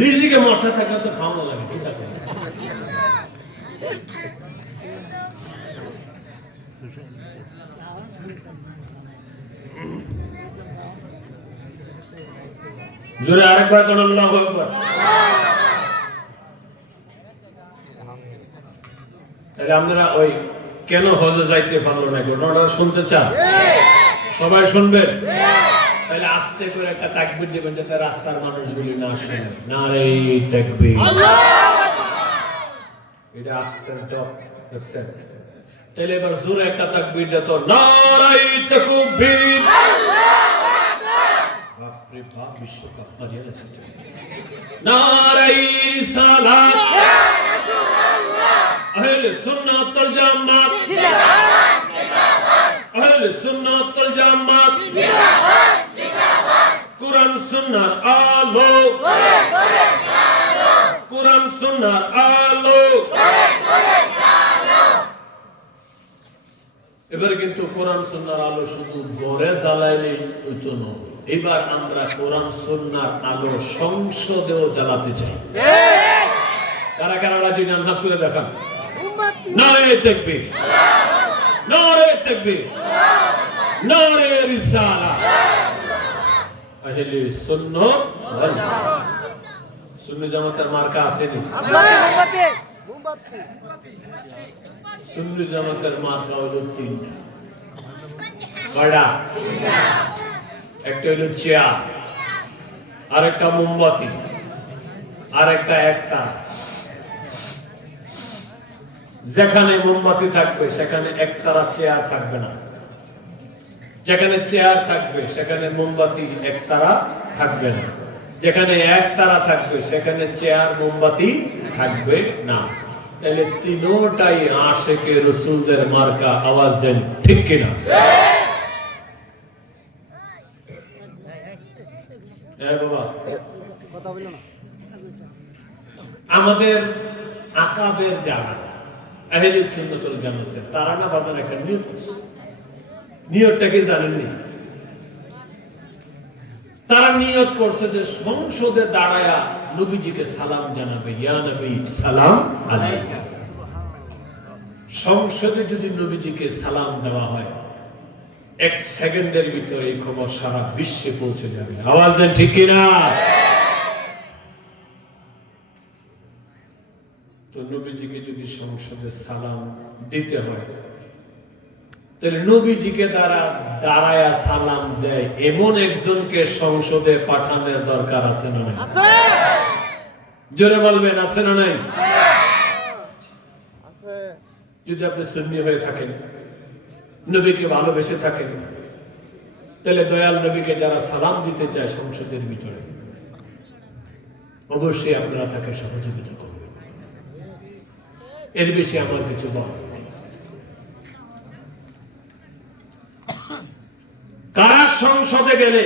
রিজিকে মশা থাকলে তো খাওয়ানো লাগে, ঠিক আছে। জোরে আরেকবার কোন আল্লাহু আকবার। তাহলে আপনারা ওই কেন হজে যাইতে পারলো না ঘটনাটা শুনতে চান? সবাই শুনবেন? তাহলে আস্তে করে একটা তাকবীর দিবেন যাতে রাস্তার মানুষগুলি না শুনে। নারে তাকবীর, এটা আস্তে দেখছেন? তাহলে এবার জোরে একটা তাকবীর দিত, নারে তাকবীর। বাপরে বাপ, বিশ্বকাপ বাজিয়ে আছে। নারে রিসালাত, আহলে সুন্নাত ওয়াল জামাত জিন্দাবাদ, জিন্দাবাদ। আহলে সুন্নাত ওয়াল জামাত জিন্দাবাদ, জিন্দাবাদ। কুরআন সুন্নাহর আলো করে করে চালো, কুরআন সুন্নাহর আলো করে করে চালো। এবারে কিন্তু কোরআন সুন্নাহর আলো শুধু ঘরে জ্বালাইলেই হইতো না, এবার আমরা কোরআন সুন্নাহর আলো সংসদেও জ্বালাতে চাই। কারা কারা রাজি না? হাত তুলে দেখান। নারে তাকবীর, নারে তাকবীর, নারে রিসালাত। আহলে সুন্নাত ওয়াল জামাত। সুন্নি জামাতের মার্কা আসেনি? সুন্নি জামাতের মার্কা হলো 3টা। কয়টা? একটা হলো চেয়ার, আরেকটা মোমবাতি, আরেকটা একটা। যেখানে মোমবাতি থাকবে সেখানে একতারা চেয়ার থাকবে না, যেখানে চেয়ার থাকবে সেখানে মোমবাতি একতারা থাকবে না, যেখানে একতারা থাকবে সেখানে চেয়ার মোমবাতি থাকবে না। তাহলে তিনটাই আশিকে রাসূলদের মার্কা। আওয়াজ দেন ঠিক কিনা? হ্যাঁ বাবা, কথা বলো না। আমাদের আকাবের যারা আহলে সুন্নাত ওয়াল জামাতের, তারা না বাজার একটা নিয়ত করছে। নিয়তটা কি জানেননি? তারা নিয়ত করছে যে সংসদে দাঁড়ায়া নবীজিকে সালাম জানাবে, ইয়া নবী সালাম আলাইকা। সংসদে যদি নবীজিকে সালাম দেওয়া হয়, 1 সেকেন্ডের ভিতরে এই খবর সারা বিশ্বে পৌঁছে যাবে। আওয়াজ দেন ঠিক কিনা? তো নবীজিকে যদি সংসদে সালাম দিতে হয়, তাহলে নবীজিকে দাঁড়ায়া সালাম দেয় এমন একজনকে সংসদে পাঠানোর দরকার আছে না নাই? আছে। জোরে বলবেন, আছে না নাই? আছে। যদি আপনি সুন্নি হয়ে থাকেন, নবীকে ভালোবেসে থাকেন, তাহলে দয়াল নবীকে যারা সালাম দিতে চায় সংসদের ভিতরে, অবশ্যই আপনারা তাকে সহযোগিতা করবেন। এর বেশি আমার কিছু বলার নেই। কারা সংসদে গেলে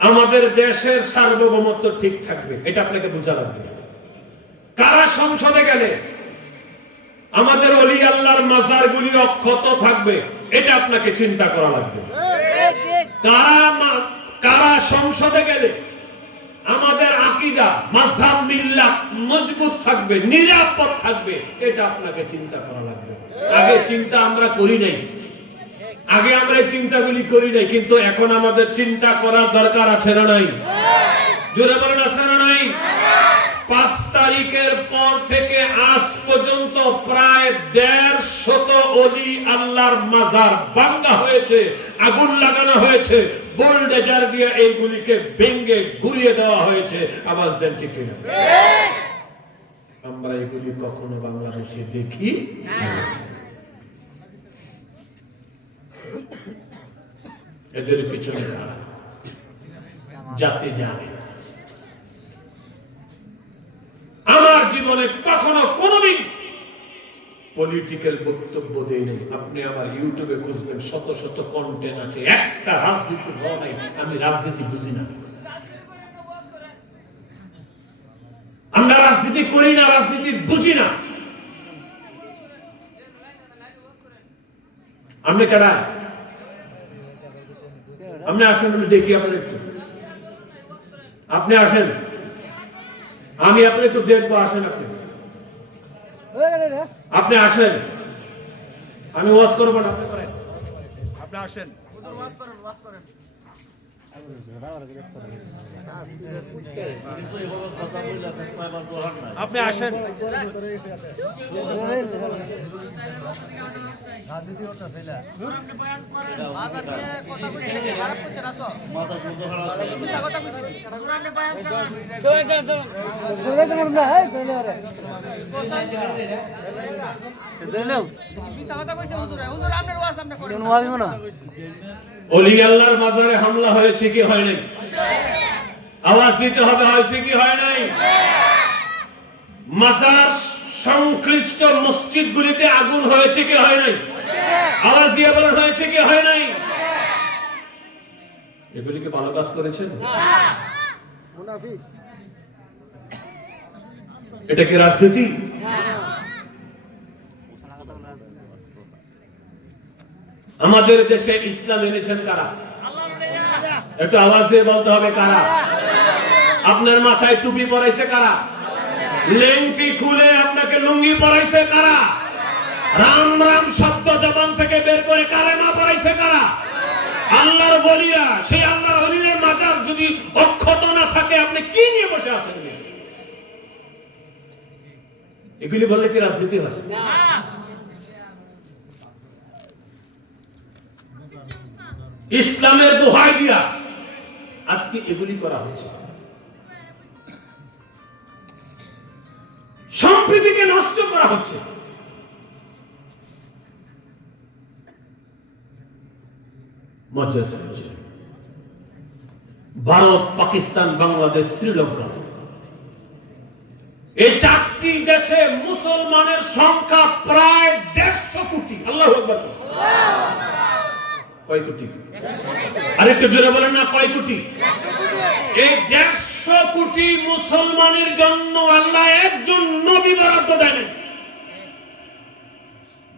আমাদের দেশের সার্বভৌমত্ব ঠিক থাকবে, এটা আপনাকে বোঝা লাগবে। কারা সংসদে গেলে আমাদের ওলি আল্লাহর মাজারগুলি অক্ষত থাকবে, এটা আপনাকে চিন্তা করা লাগবে। কারা সংসদে গেলে আমাদের আকীদা, মাযহাব, মিল্লাত মজবুত থাকবে, নিরাপদ থাকবে, এটা আপনাকে চিন্তা করা লাগবে। আগে চিন্তা আমরা করি নাই, আগে আমরা এই চিন্তাগুলি করি নাই, কিন্তু এখন আমাদের চিন্তা করার দরকার আছে না নাই? জোরে বলেন আছে না নাই? 5 তারিখের পর থেকে আজ পর্যন্ত প্রায় 150 ওলি আল্লাহর মাজার ভাঙা হয়েছে, আগুন লাগানো হয়েছে, বোল্ডেজার দিয়ে এইগুলিকে ভেঙে ঘুরিয়ে দেওয়া হয়েছে। আওয়াজ দেন ঠিক কিনা? আমরা এগুলি কখনো বাংলাদেশে দেখি না। এদের পিছনে কারা? জাতি জানে। আমার জীবনে কখনো কোনোদিন পলিটিক্যাল বক্তব্য দেই নাই। আপনি আমার ইউটিউবে খুঁজবেন, শত শত কন্টেন্ট আছে, একটা রাজনীতি হয় নাই। আমি রাজনীতি বুঝি না, আমরা রাজনীতি করি না, রাজনীতি বুঝি না। আপনি কারা? আপনি আসেন, আমি দেখি আপনার একটু। আপনি আসেন, আমি আপনি একটু দেখবো। আসেন আপনি, আপনি আসেন, আমি ওয়াজ করবো না, আপনি করেন। আপনি আসেন, আপনি আসেন। ওলি আল্লাহর মাজারে হামলা হয়েছে কি হয় নাই? আওয়াজ দিতে হবে, হয়েছে কি হয় নাই? মাজার সংশ্লিষ্ট মসজিদগুলিতে আগুন হয়েছে কি হয় নাই? আওয়াজ দিয়ে বলেন, হয়েছে কি হয় নাই? এগুলিকে ভালো কাজ করেছেন? এটা কি রাজনীতি? আমাদের দেশে ইসলাম এনেছেন কারা? একটু আওয়াজ দিয়ে বলতে হবে কারা? আপনার মাথায় টুপি পরাইছে কারা? লেংটি খুলে আপনাকে লুঙ্গি পরাইছে কারা? রাম রাম শব্দ জবান থেকে বের করে কালেমা পরাইছে কারা? আল্লাহর ওলিরা। সেই আল্লাহর ওলিদের মাজার যদি অক্ষত না থাকে, আপনি কি নিয়ে বসে আছেন? এগুলি বললে কি রাজনীতি হয়? ইসলামের দোহাই দিয়া আজকে এগুলি করা হচ্ছে। সম্প্রীতিকে নষ্ট করা হচ্ছে। ভারত, পাকিস্তান, বাংলাদেশ, শ্রীলঙ্কা, এই 4টি দেশে মুসলমানের সংখ্যা প্রায় 150 কোটি। আল্লাহু আকবার। কয় কোটি? আরেকটু জোরে বলেন না, কয় কোটি? এই 150 কোটি মুসলমানের জন্য আল্লাহ একজন নবী বরাদ্দ দেন।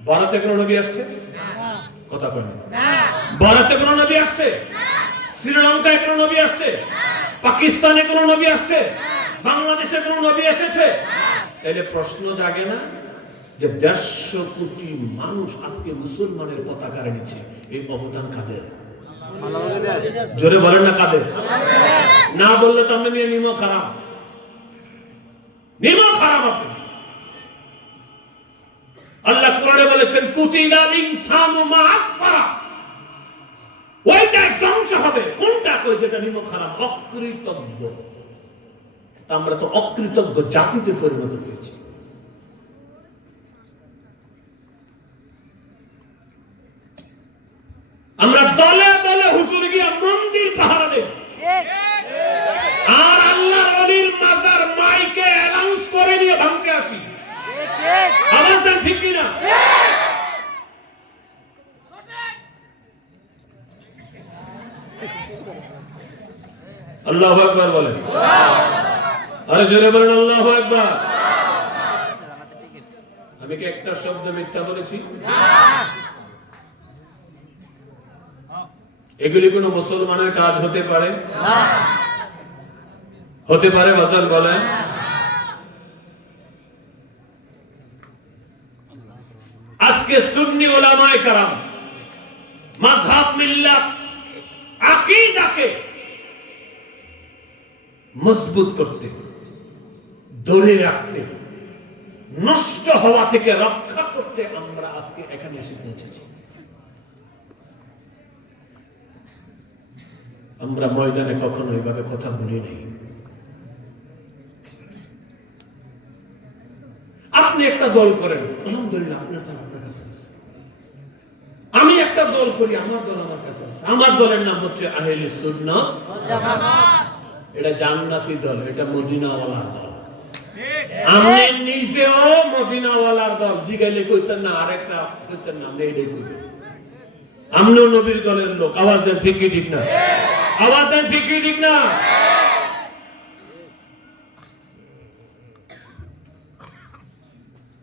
ভারতে কোন নবী আসছে? কথা কয় না। ভারতে কোন নবী আসছে? শ্রীলঙ্কায় কোন নবী আসছে? পাকিস্তানে কোন নবী আসছে? বাংলাদেশে কোন নবী এসেছে? তাহলে প্রশ্ন জাগে না যে 150 কোটি মানুষ আজকে মুসলমানের পতাকার নিচে, এই অবদান কাদের? জোরে বলেন না কাদের? না বললে তো আপনি নিম খারাপ, নিম খারাপ আপনি। আল্লাহ কোরআনে বলেছেন, কুতিলাল ইনসানু মা আকফারা। ওইটা ধ্বংস হবে। কোনটা? কই যেটা নিম খারাপ, অকৃতজ্ঞ। আমরা তো অকৃতজ্ঞ জাতিতে পরিণত হয়েছি। আমরা দলে দলে হুজুর গিয়া মন্দির পাহারা দেই, আর আল্লাহর ওলির মাজার মাইকে অ্যানাউন্স করে নিয়ে ভাঙতে আসি। আমার জান ঠিক কি না? আল্লাহু আকবার বলেন। আরে জোরে বলেন আল্লাহু আকবার। আমি কি একটা শব্দ মিথ্যা বলেছি? এগুলি কোন মুসলমানের কাজ হতে পারে না। হতে পারে বাজার বলেন? আজকে সুন্নি উলামায়ে কেরাম মাযহাব মিল্লাত আকীদাকে মজবুত করতে, ধরে রাখতে, নষ্ট হওয়া থেকে রক্ষা করতে আমরা আজকে এখানে এসে পৌঁছেছি। আমরা ময়দানে কখনো এইভাবে কথা বলি নাই। আপনি একটা দল করেন, আলহামদুলিল্লাহ আপনার দল আপনার কাছে আছে। আমি একটা দল করি, আমার দল আমার কাছে আছে। আমার দলের নাম হচ্ছে আহলে সুন্নাত ওয়াল জামাত। এটা জান্নাতি দল, এটা মদিনাওয়ালার দল। আমি নিজেও মদিনাওয়ালার দল। জিগাইলে কইতেন না, আরেকটা কইতেন না, আমরা এটাই কইবেন। আমরাও নবীর দলের লোক। আওয়াজ দেন ঠিক কি ঠিক না? আওয়াজ দেন ঠিক কি ঠিক না?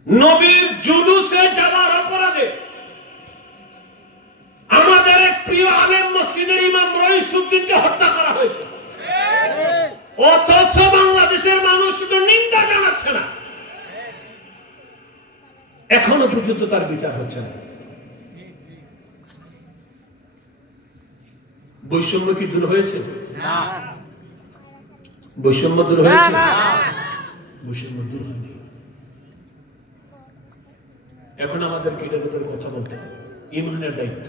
নবীর জুলুসে যাওয়ার অপরাধে আমাদের এক প্রিয় আলেম মসজিদের ইমাম রইসুদ্দিনকে হত্যা করা হয়েছে, অথচ বাংলাদেশের মানুষ শুধু নিন্দা জানাচ্ছে না, এখনো পর্যন্ত তার বিচার হচ্ছে না। বৈষম্য কি দূর হয়েছে? না। বৈষম্য দূর হয়েছে? না। বৈষম্য দূর হয়নি। এখন আমাদেরকে এটার উপরে কথা বলতে হবে, ইমানের দায়িত্ব।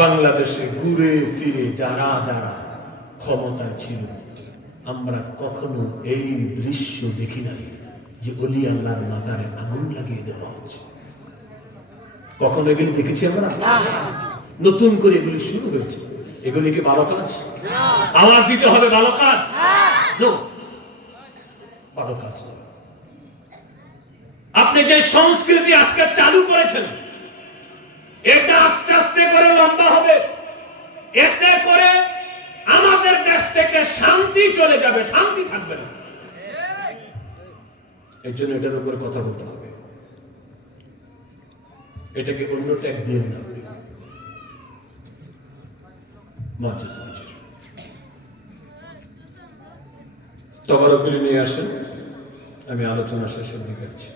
বাংলাদেশে ঘুরে ফিরে যারা যারা ক্ষমতায় ছিল, আমরা কখনো এই দৃশ্য দেখি নাই যে ওলি আল্লাহর মাজারে আগুন লাগিয়ে দেওয়া হচ্ছে। কখনো এগুলি দেখেছি আমরা? নতুন করে এগুলি শুরু হয়েছে। এগুলি কি ভালো কাজ? আওয়াজ দিতে হবে ভালো কাজ? ভালো কাজ। আপনি যে সংস্কৃতি আজকে চালু করেছেন, এটা আস্তে আস্তে করে লম্বা হবে। এতে করে আমাদের দেশ থেকে শান্তি চলে যাবে, শান্তি থাকবে না। এর জন্য এটার উপরে কথা বলতে হবে। এটাকে অন্য ট্যাগ দিয়ে না। তবরগুলি নিয়ে আসেন, আমি আলোচনা শেষের দিকে যাচ্ছি।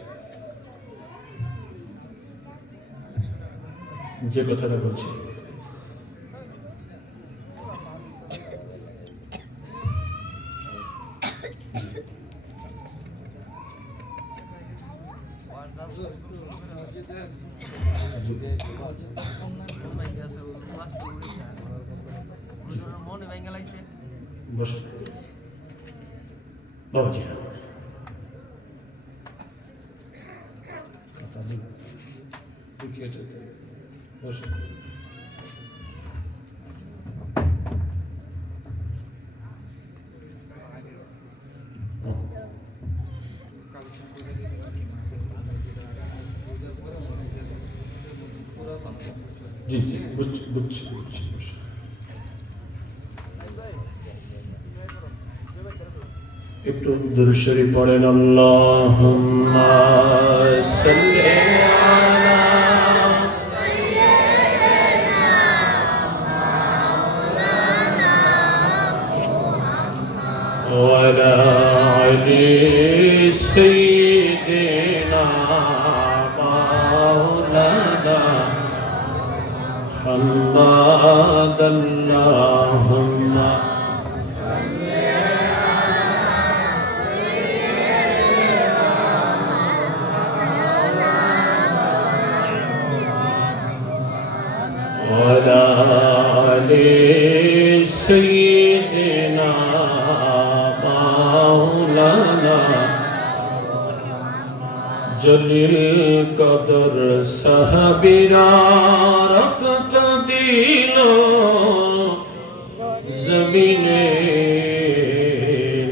যে কথাটা বলছি, বসে বাবাজি বসে। জি জি বুঝছি বুঝছি বুঝছি। একটু দুরূদ শরীফ পড়েন। আল্লাহুম্মা সাল্লি আলা সাইয়্যিদিনা মাওলানা মুহাম্মদ ওয়া আলা আলি সাইয়্যিদিনা মাওলানা মুহাম্মদ। আল্লাহুম্মা وعلى آل سيدنا مولانا جلیل قدر সাহাবীরা রক্ত দিল জমিনে,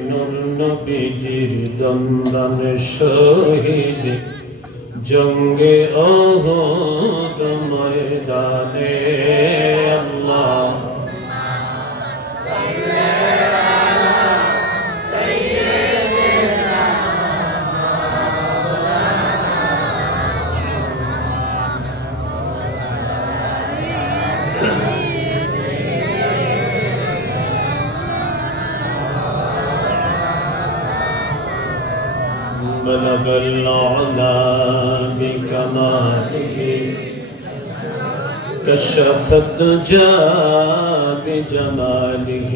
নূর নবীজির দন্দন শহীদ জঙ্গে ওহুদ ময়দানে। আল্লাহ بلغ العلا بكماله كشف الدجى بجماله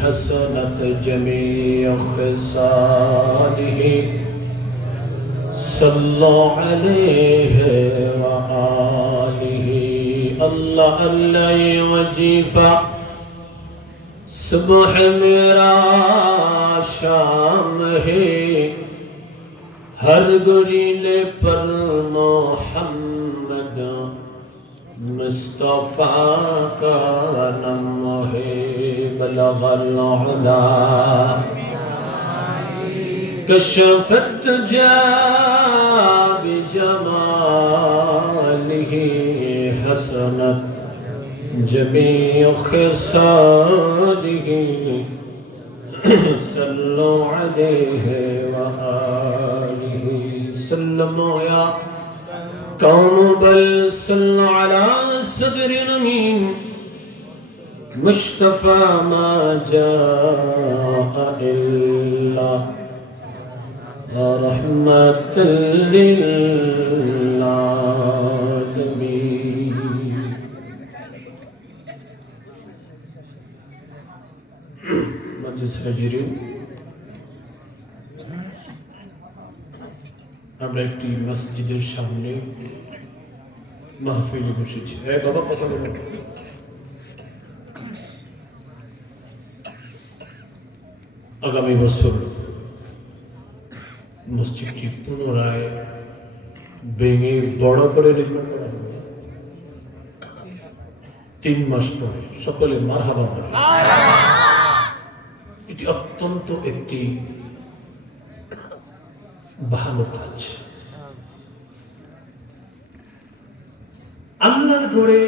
حسنت جميع خصاله صلوا عليه وآله اللہ اللہ وجیفہ صبح میرا شام ہے ہر گریلے پر محمد مصطفیٰ کا نام ہے بلغ العلا کشف الدجى بجماله حسنت جميع خصاله صلوا عليه وآله سلموا يا كون بل صلوا على صدر أمين مصطفى ما جاء إلا رحمة للعالمين مجلس হাজিরিন আমরা একটি মসজিদের সামনে মাহফিলে বসেছি বাবা কথা বলুন আগামী বছর মসজিদটি পুনরায় ভেঙে বড় করে নির্মাণ করা হবে 3 মাস পরে সকলে মারহাবা বলে এটি অত্যন্ত একটি ভালো কাজ আল্লাহর ঘরে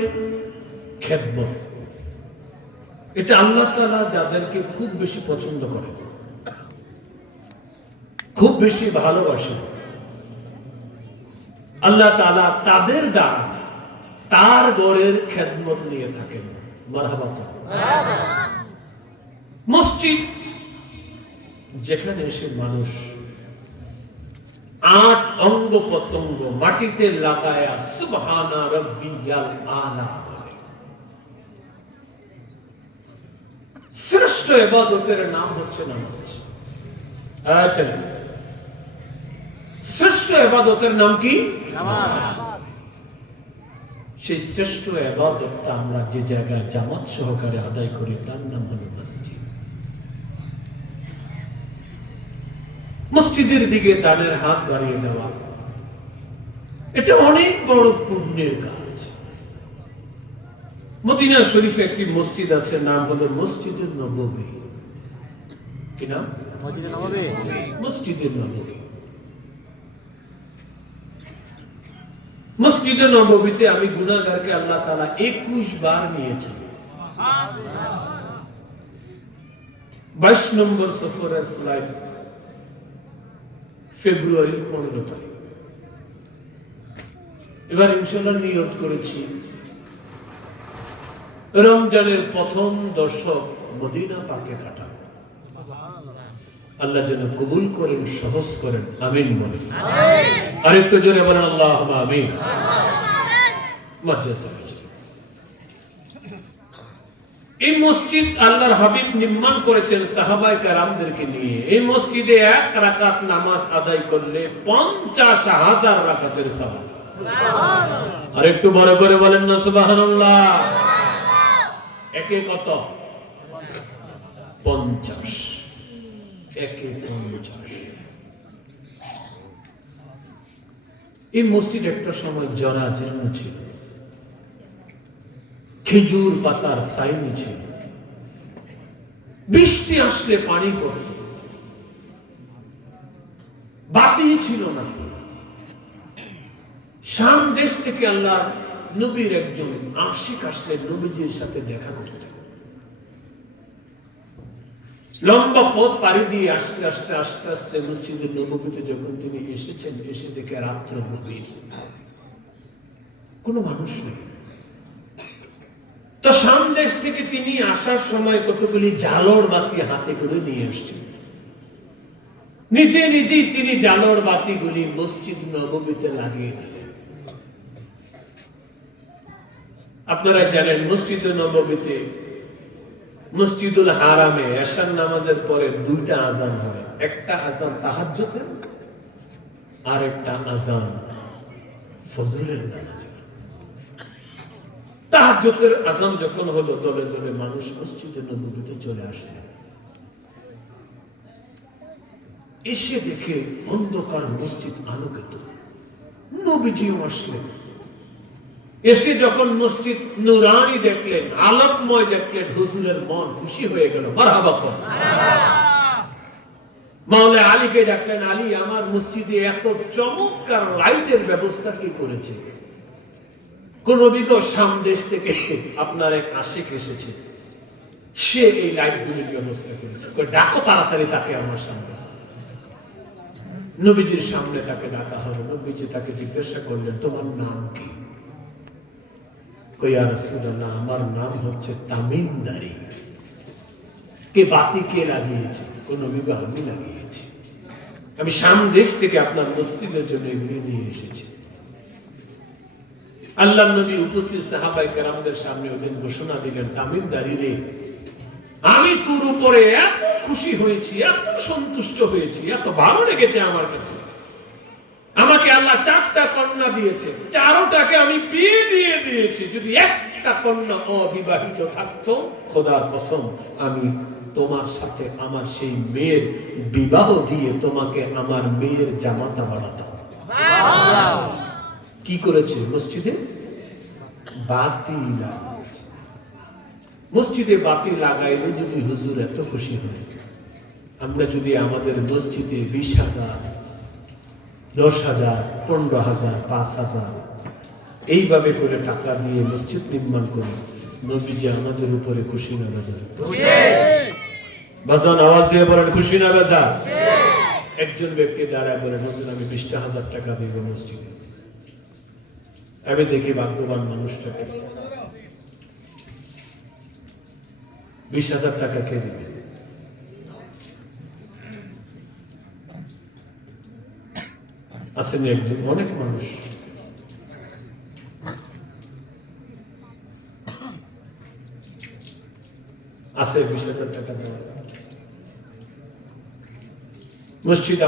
খেদমত এটা আল্লাহ তাআলা যাদেরকে খুব বেশি পছন্দ করে খুব বেশি ভালোবাসে আল্লাহ তাআলা তাদের দ্বারা তার ঘরের খেদমত নিয়ে থাকেন মারহাবা মসজিদ যেখানে এসে মানুষ 8 অঙ্গ প্রত্যঙ্গ মাটিতে লাগায়া সুবহানা রাব্বিয়াল আলা শ্রেষ্ঠ ইবাদতের নাম হচ্ছে নামাজ আচ্ছা শ্রেষ্ঠ ইবাদতের নাম কি নামাজ সেই শ্রেষ্ঠ ইবাদতটা আমরা যে জায়গায় জামাত সহকারে আদায় করি তার নাম হলো মসজিদ মসজিদের দিকে দানের হাত বাড়িয়ে দেওয়া এটা অনেক বড় পুণ্যের কাজ মদিনা শরীফে একটি মসজিদ আছে নাম হলো মসজিদে নববী কি নাম মসজিদে নববী মসজিদে নববী মসজিদে নববীতে আমি গুনাহগারকে আল্লাহ তাআলা 21 বার নিয়েছেন 22 নম্বর সফরের ফ্লাইট ফেব্রুয়ারি 15 তারিখ এবার ইনশাআল্লাহ নিয়ত করেছি রমজানের প্রথম দশক মদিনা পাকে কাটাবো আল্লাহ যেন কবুল করেন সহজ করেন আমিন বলেন আমিন আরেকটু জোরে বলেন আল্লাহুম্মা আমিন মসজিদ এই মসজিদ আল্লাহর হাবিব নির্মাণ করেছেন সাহাবায়ে কেরামদেরকে নিয়ে এই মসজিদে 1 রাকাত নামাজ আদায় করলে 50,000 রাকাতের সওয়াব সুবহানাল্লাহ আরেকটু বড় করে বলেন না সুবহানাল্লাহ একে কত 50 একে 50 এই মসজিদ একটা সময় জরাজীর্ণ ছিল খেজুর পাতার সাইন ছিল বৃষ্টি আসলে পানি পড়ত বাতি ছিল না শাম দেশ থেকে আল্লাহর নবীর একজন আশিক আসলে নবীজির সাথে দেখা করতে লম্বা পথ পাড়ি দিয়ে আস্তে আস্তে আস্তে আস্তে মসজিদে নববীতে যখন তিনি এসেছেন এসে দেখে রাত্র গভীর কোনো মানুষ নেই তো শাম দেশ থেকে তিনি আসার সময় কতগুলি জালোর বাতি হাতে করে নিয়ে আসছেন নিজে নিজেই তিনি জালোর বাতিগুলি মসজিদ নববীতে লাগিয়ে দিলেন। আপনারা জানেন মসজিদে নববীতে, মসজিদুল হারামে এশার নামাজের পরে দুইটা আজান হয়। একটা আজান তাহাজ্জুদের, আর একটা আজান ফজরের নামাজ। তাহাজ্জুদের আজান যখন হলো, দলে দলে মানুষ মসজিদে নববীতে চলে আসলেন। এসে দেখে অন্ধকার মসজিদ আলোকিত, নবীজিও আসলেন। এসে যখন মসজিদ নুরানি দেখলেন, আলোকময় দেখলেন, হুজুরের মন খুশি হয়ে গেল। মারহাবা কর। মাওলানা আলীকে ডাকলেন, আলী, আমার মসজিদে এত চমৎকার লাইটের ব্যবস্থা কি করেছে? কোন বিগ শাম দেশ থেকে আপনার এক আশিক এসেছে, সে এই লাইটগুলির ব্যবস্থা করেছে। ডাকো তাড়াতাড়ি তাকে আমার সামনে। নবীজির সামনে তাকে ডাকা হলো। নবীজি তাকে জিজ্ঞাসা করলেন, তোমার নাম কি? ইয়া রাসূলুল্লাহ, আমার নাম হচ্ছে তামিমদারি। কে বাতি কে লাগিয়েছে? কোন বিবাহ আমি লাগিয়েছি। আমি শাম দেশ থেকে আপনার মসজিদের জন্য এগুলি নিয়ে এসেছি। আল্লাহর নবী উপস্থিত সাহাবায়ে কেরামদের সামনে ওদিন ঘোষণা দিলেন, তামিমদারি রে, আমি তোর উপরে এত খুশি হয়েছি, এত সন্তুষ্ট হয়েছি, এত ভালো লেগেছে আমার কাছে। আমাকে আল্লাহ 4টা কন্যা দিয়েছে, 4টাকে আমি বিয়ে দিয়ে দিয়েছি। যদি একটা কন্যা অবিবাহিত থাকতো, খোদার কসম, আমি তোমার সাথে আমার সেই মেয়ের বিবাহ দিয়ে তোমাকে আমার মেয়ের জামাতা বানাতাম। কি করেছে? মসজিদে বাতি লাগিয়েছে। মসজিদে বাতি লাগাইলে যদি হুজুর এত খুশি হয়, আমরা যদি আমাদের মসজিদে 20,000, 10,000, 15,000, 5,000 এইভাবে করে টাকা দিয়ে মসজিদ নির্মাণ করি, নবীজি আমাদের উপরে খুশি না বেজার? বাজান আওয়াজ দিয়ে বলেন, খুশি না বেজার? একজন ব্যক্তি দাঁড়ায় বলেন, হুজুর আমি 20,000 টাকা দিব মসজিদে। আমি দেখি ভাগ্যবান মানুষটাকে 20,000 টাকা কে দিবে? আসেন একজন, অনেক মানুষ আছে 20,000 টাকা দেওয়া। মসজিদ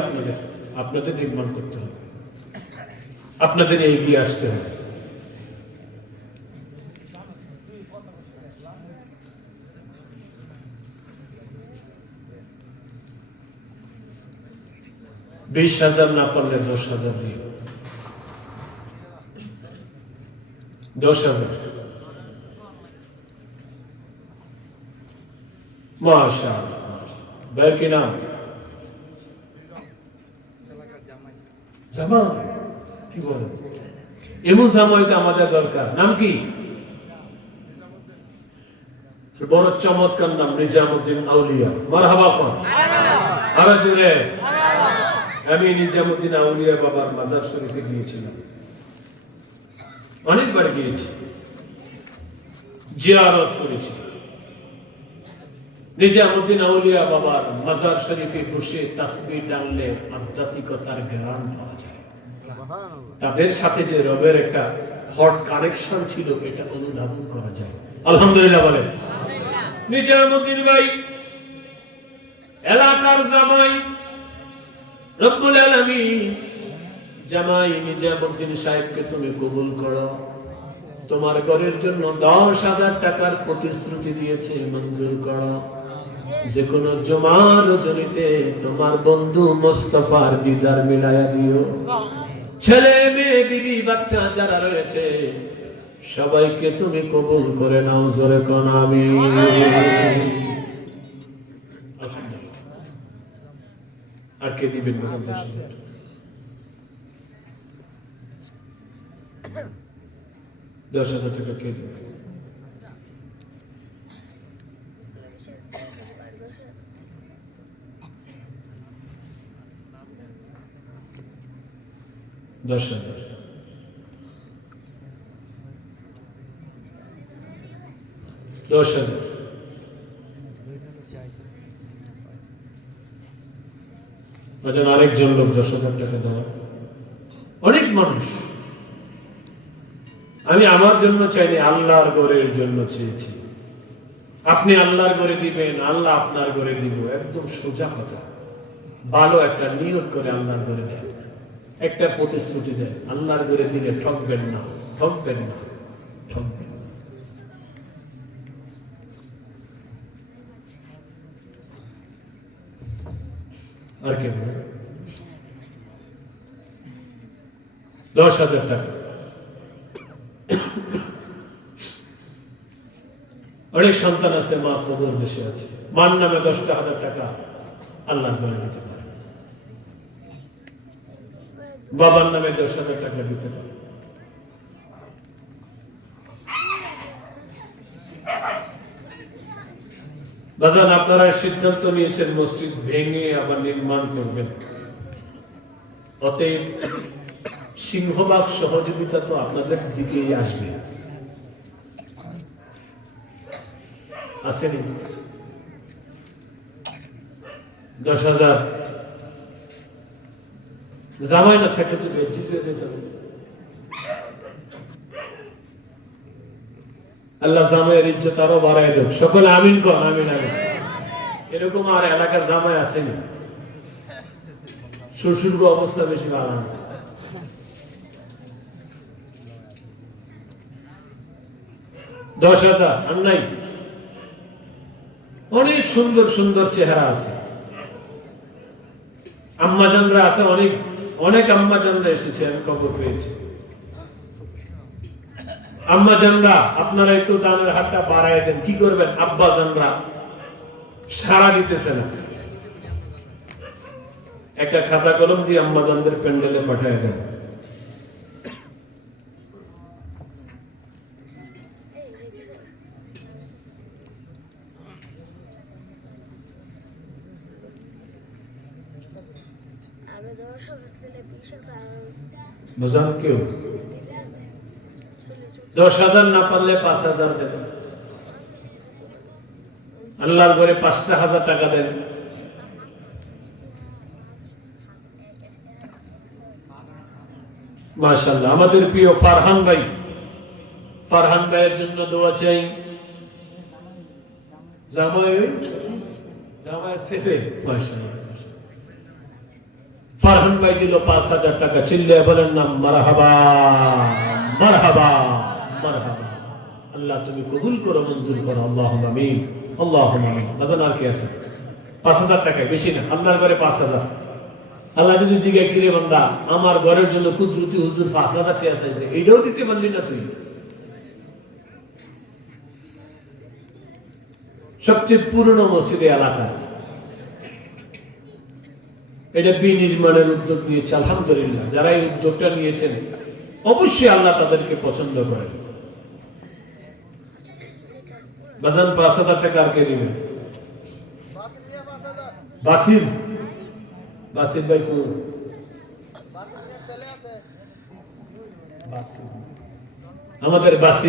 আপনাদের নির্মাণ করতে হবে, আপনাদের এগিয়ে আসতে হবে। $20,000 না পারলে 10,000 দিয়ে, 10,000। মাশাআল্লাহ, ভাই কি নাম? জামাই। কি বলে? এমন জামাই তো আমাদের দরকার। নাম কি? বড় চমৎকার নাম, নিজামুদ্দিন আউলিয়া। মারহাবা খান। আরো জোরে। আমি নিজামুদ্দিন আউলিয়া বাবার মাজার শরীফে গিয়েছিলাম, অনেকবার গিয়েছি, জিয়ারত করেছি। নিজামুদ্দিন আউলিয়া বাবার মাজার শরীফে বসে তাসবিহ টানলে আধ্যাত্মিকতার জ্ঞান পাওয়া যায়। তাদের সাথে যে রবের একটা হট কানেকশন ছিল, এটা অনুধাবন করা যায়। আলহামদুলিল্লাহ বলেন। নিজামুদ্দিন ভাই এলাকার জামাই, রব্বুল আলামিন জামাই নিজামুদ্দিন সাহেবকে তুমি কবুল করো। তোমার ঘরের জন্য 10,000 টাকার প্রতিশ্রুতি দিয়েছে, মঞ্জুর করো। যে কোনো জুমার রজনীতে তোমার বন্ধু মোস্তফার দিদার মিলায়া দিও। ছেলে মেয়ে বিবি বাচ্চা যারা রয়েছে সবাইকে তুমি কবুল করে নাও। জোরে কোন আমিন। আর কে দিবেন? 10,000 টাকা কে দিবেন? $10,000। বাজান আরেকজন লোক 10,000 টাকা দেওয়া, অনেক মানুষ। আমি আমার জন্য চাইনি, আল্লাহর ঘরের জন্য চেয়েছি। আপনি আল্লাহর ঘরে দিবেন, আল্লাহ আপনার ঘরে দিব, একদম সোজা কথা। ভালো একটা নিয়ত করে আল্লাহর ঘরে দেন, একটা প্রতিশ্রুতি দেন, আল্লাহর ঘরে দিলে ঠকবেন না, ঠকবেন না, ঠকবেন। আর কে বলে 10,000 টাকা। অনেক সন্তান আছে, মা কবর দেশে আছে, মার নামে 10,000 টাকা আল্লাহর ঘরে দিতে পারে, বাবার নামে 10,000 টাকা দিতে পারে। বাজান আপনারা সিদ্ধান্ত নিয়েছেন মসজিদ ভেঙে আবার নির্মাণ করবেন, অতএব সিংহভাগ সহযোগিতা তো আপনাদের দিকেই আসবে। আসেনি 10,000 জামাই না থাকলে তো বেজ্জিত হয়ে যেতে হবে। আল্লাহ জামাইয়ের ইজ্জত আরো বাড়ায় দেব, সকলে আমিন কন, আমিন আমিন। এরকম আর এলাকার জামাই আসেনি, শ্বশুর অবস্থা বেশি ভালো না। 10,000 আর নাই, অনেক সুন্দর সুন্দর চেহারা আছে, আম্মাজানরা আছে, অনেক অনেক আম্মাজানরা এসেছে, আমি খবর পেয়েছি। আম্মাজানরা আপনারা একটু দানের হাতটা বাড়ায় দেন। কি করবেন, আব্বাজানরা সাড়া দিতেছে না, একটা খাতা কলম দিয়ে আম্মাজানদের প্যান্ডেলে পাঠায় দেন। বুঝান কেউ 10,000 না পারলে 5,000 দেবেন, আল্লাহর ঘরে 5,000 টাকা দেন। মাশাআল্লাহ, আমাদের প্রিয় ফারহান ভাই, ফারহান ভাইয়ের জন্য দোয়া চাই। জামাইয়ের ছেলে, মাশাআল্লাহ, ফারহান ভাই দিল 5,000 টাকা। চিল্লায়ে বলেন না মারহাবা, মারহাবা, মারহাবা। আল্লাহ তুমি কবুল করো, মঞ্জুর করো, আল্লাহুম্মা আমিন, আল্লাহুম্মা আমিন। বাজান আর কি আছে, 5,000 টাকা বেশি না, আল্লাহর ঘরে 5,000। আল্লাহ যদি জিজ্ঞাসা করে, বান্দা আমার ঘরের জন্য কুদরতি হুজুর 5,000 টাকা চাইছে, এইটাও দিতে পারলি না তুই? সবচেয়ে পুরনো মসজিদে এলাকায় এটা বিনির্মাণের উদ্যোগ নিয়েছে, আলহামদুলিল্লাহ। যারা এই উদ্যোগটা নিয়েছেন অবশ্যই আল্লাহ তাদেরকে পছন্দ করেন। বাজান 5,000 টাকা আর কে দিবেন? বাসির, বাসির ভাই কোন? আমাদের বাসির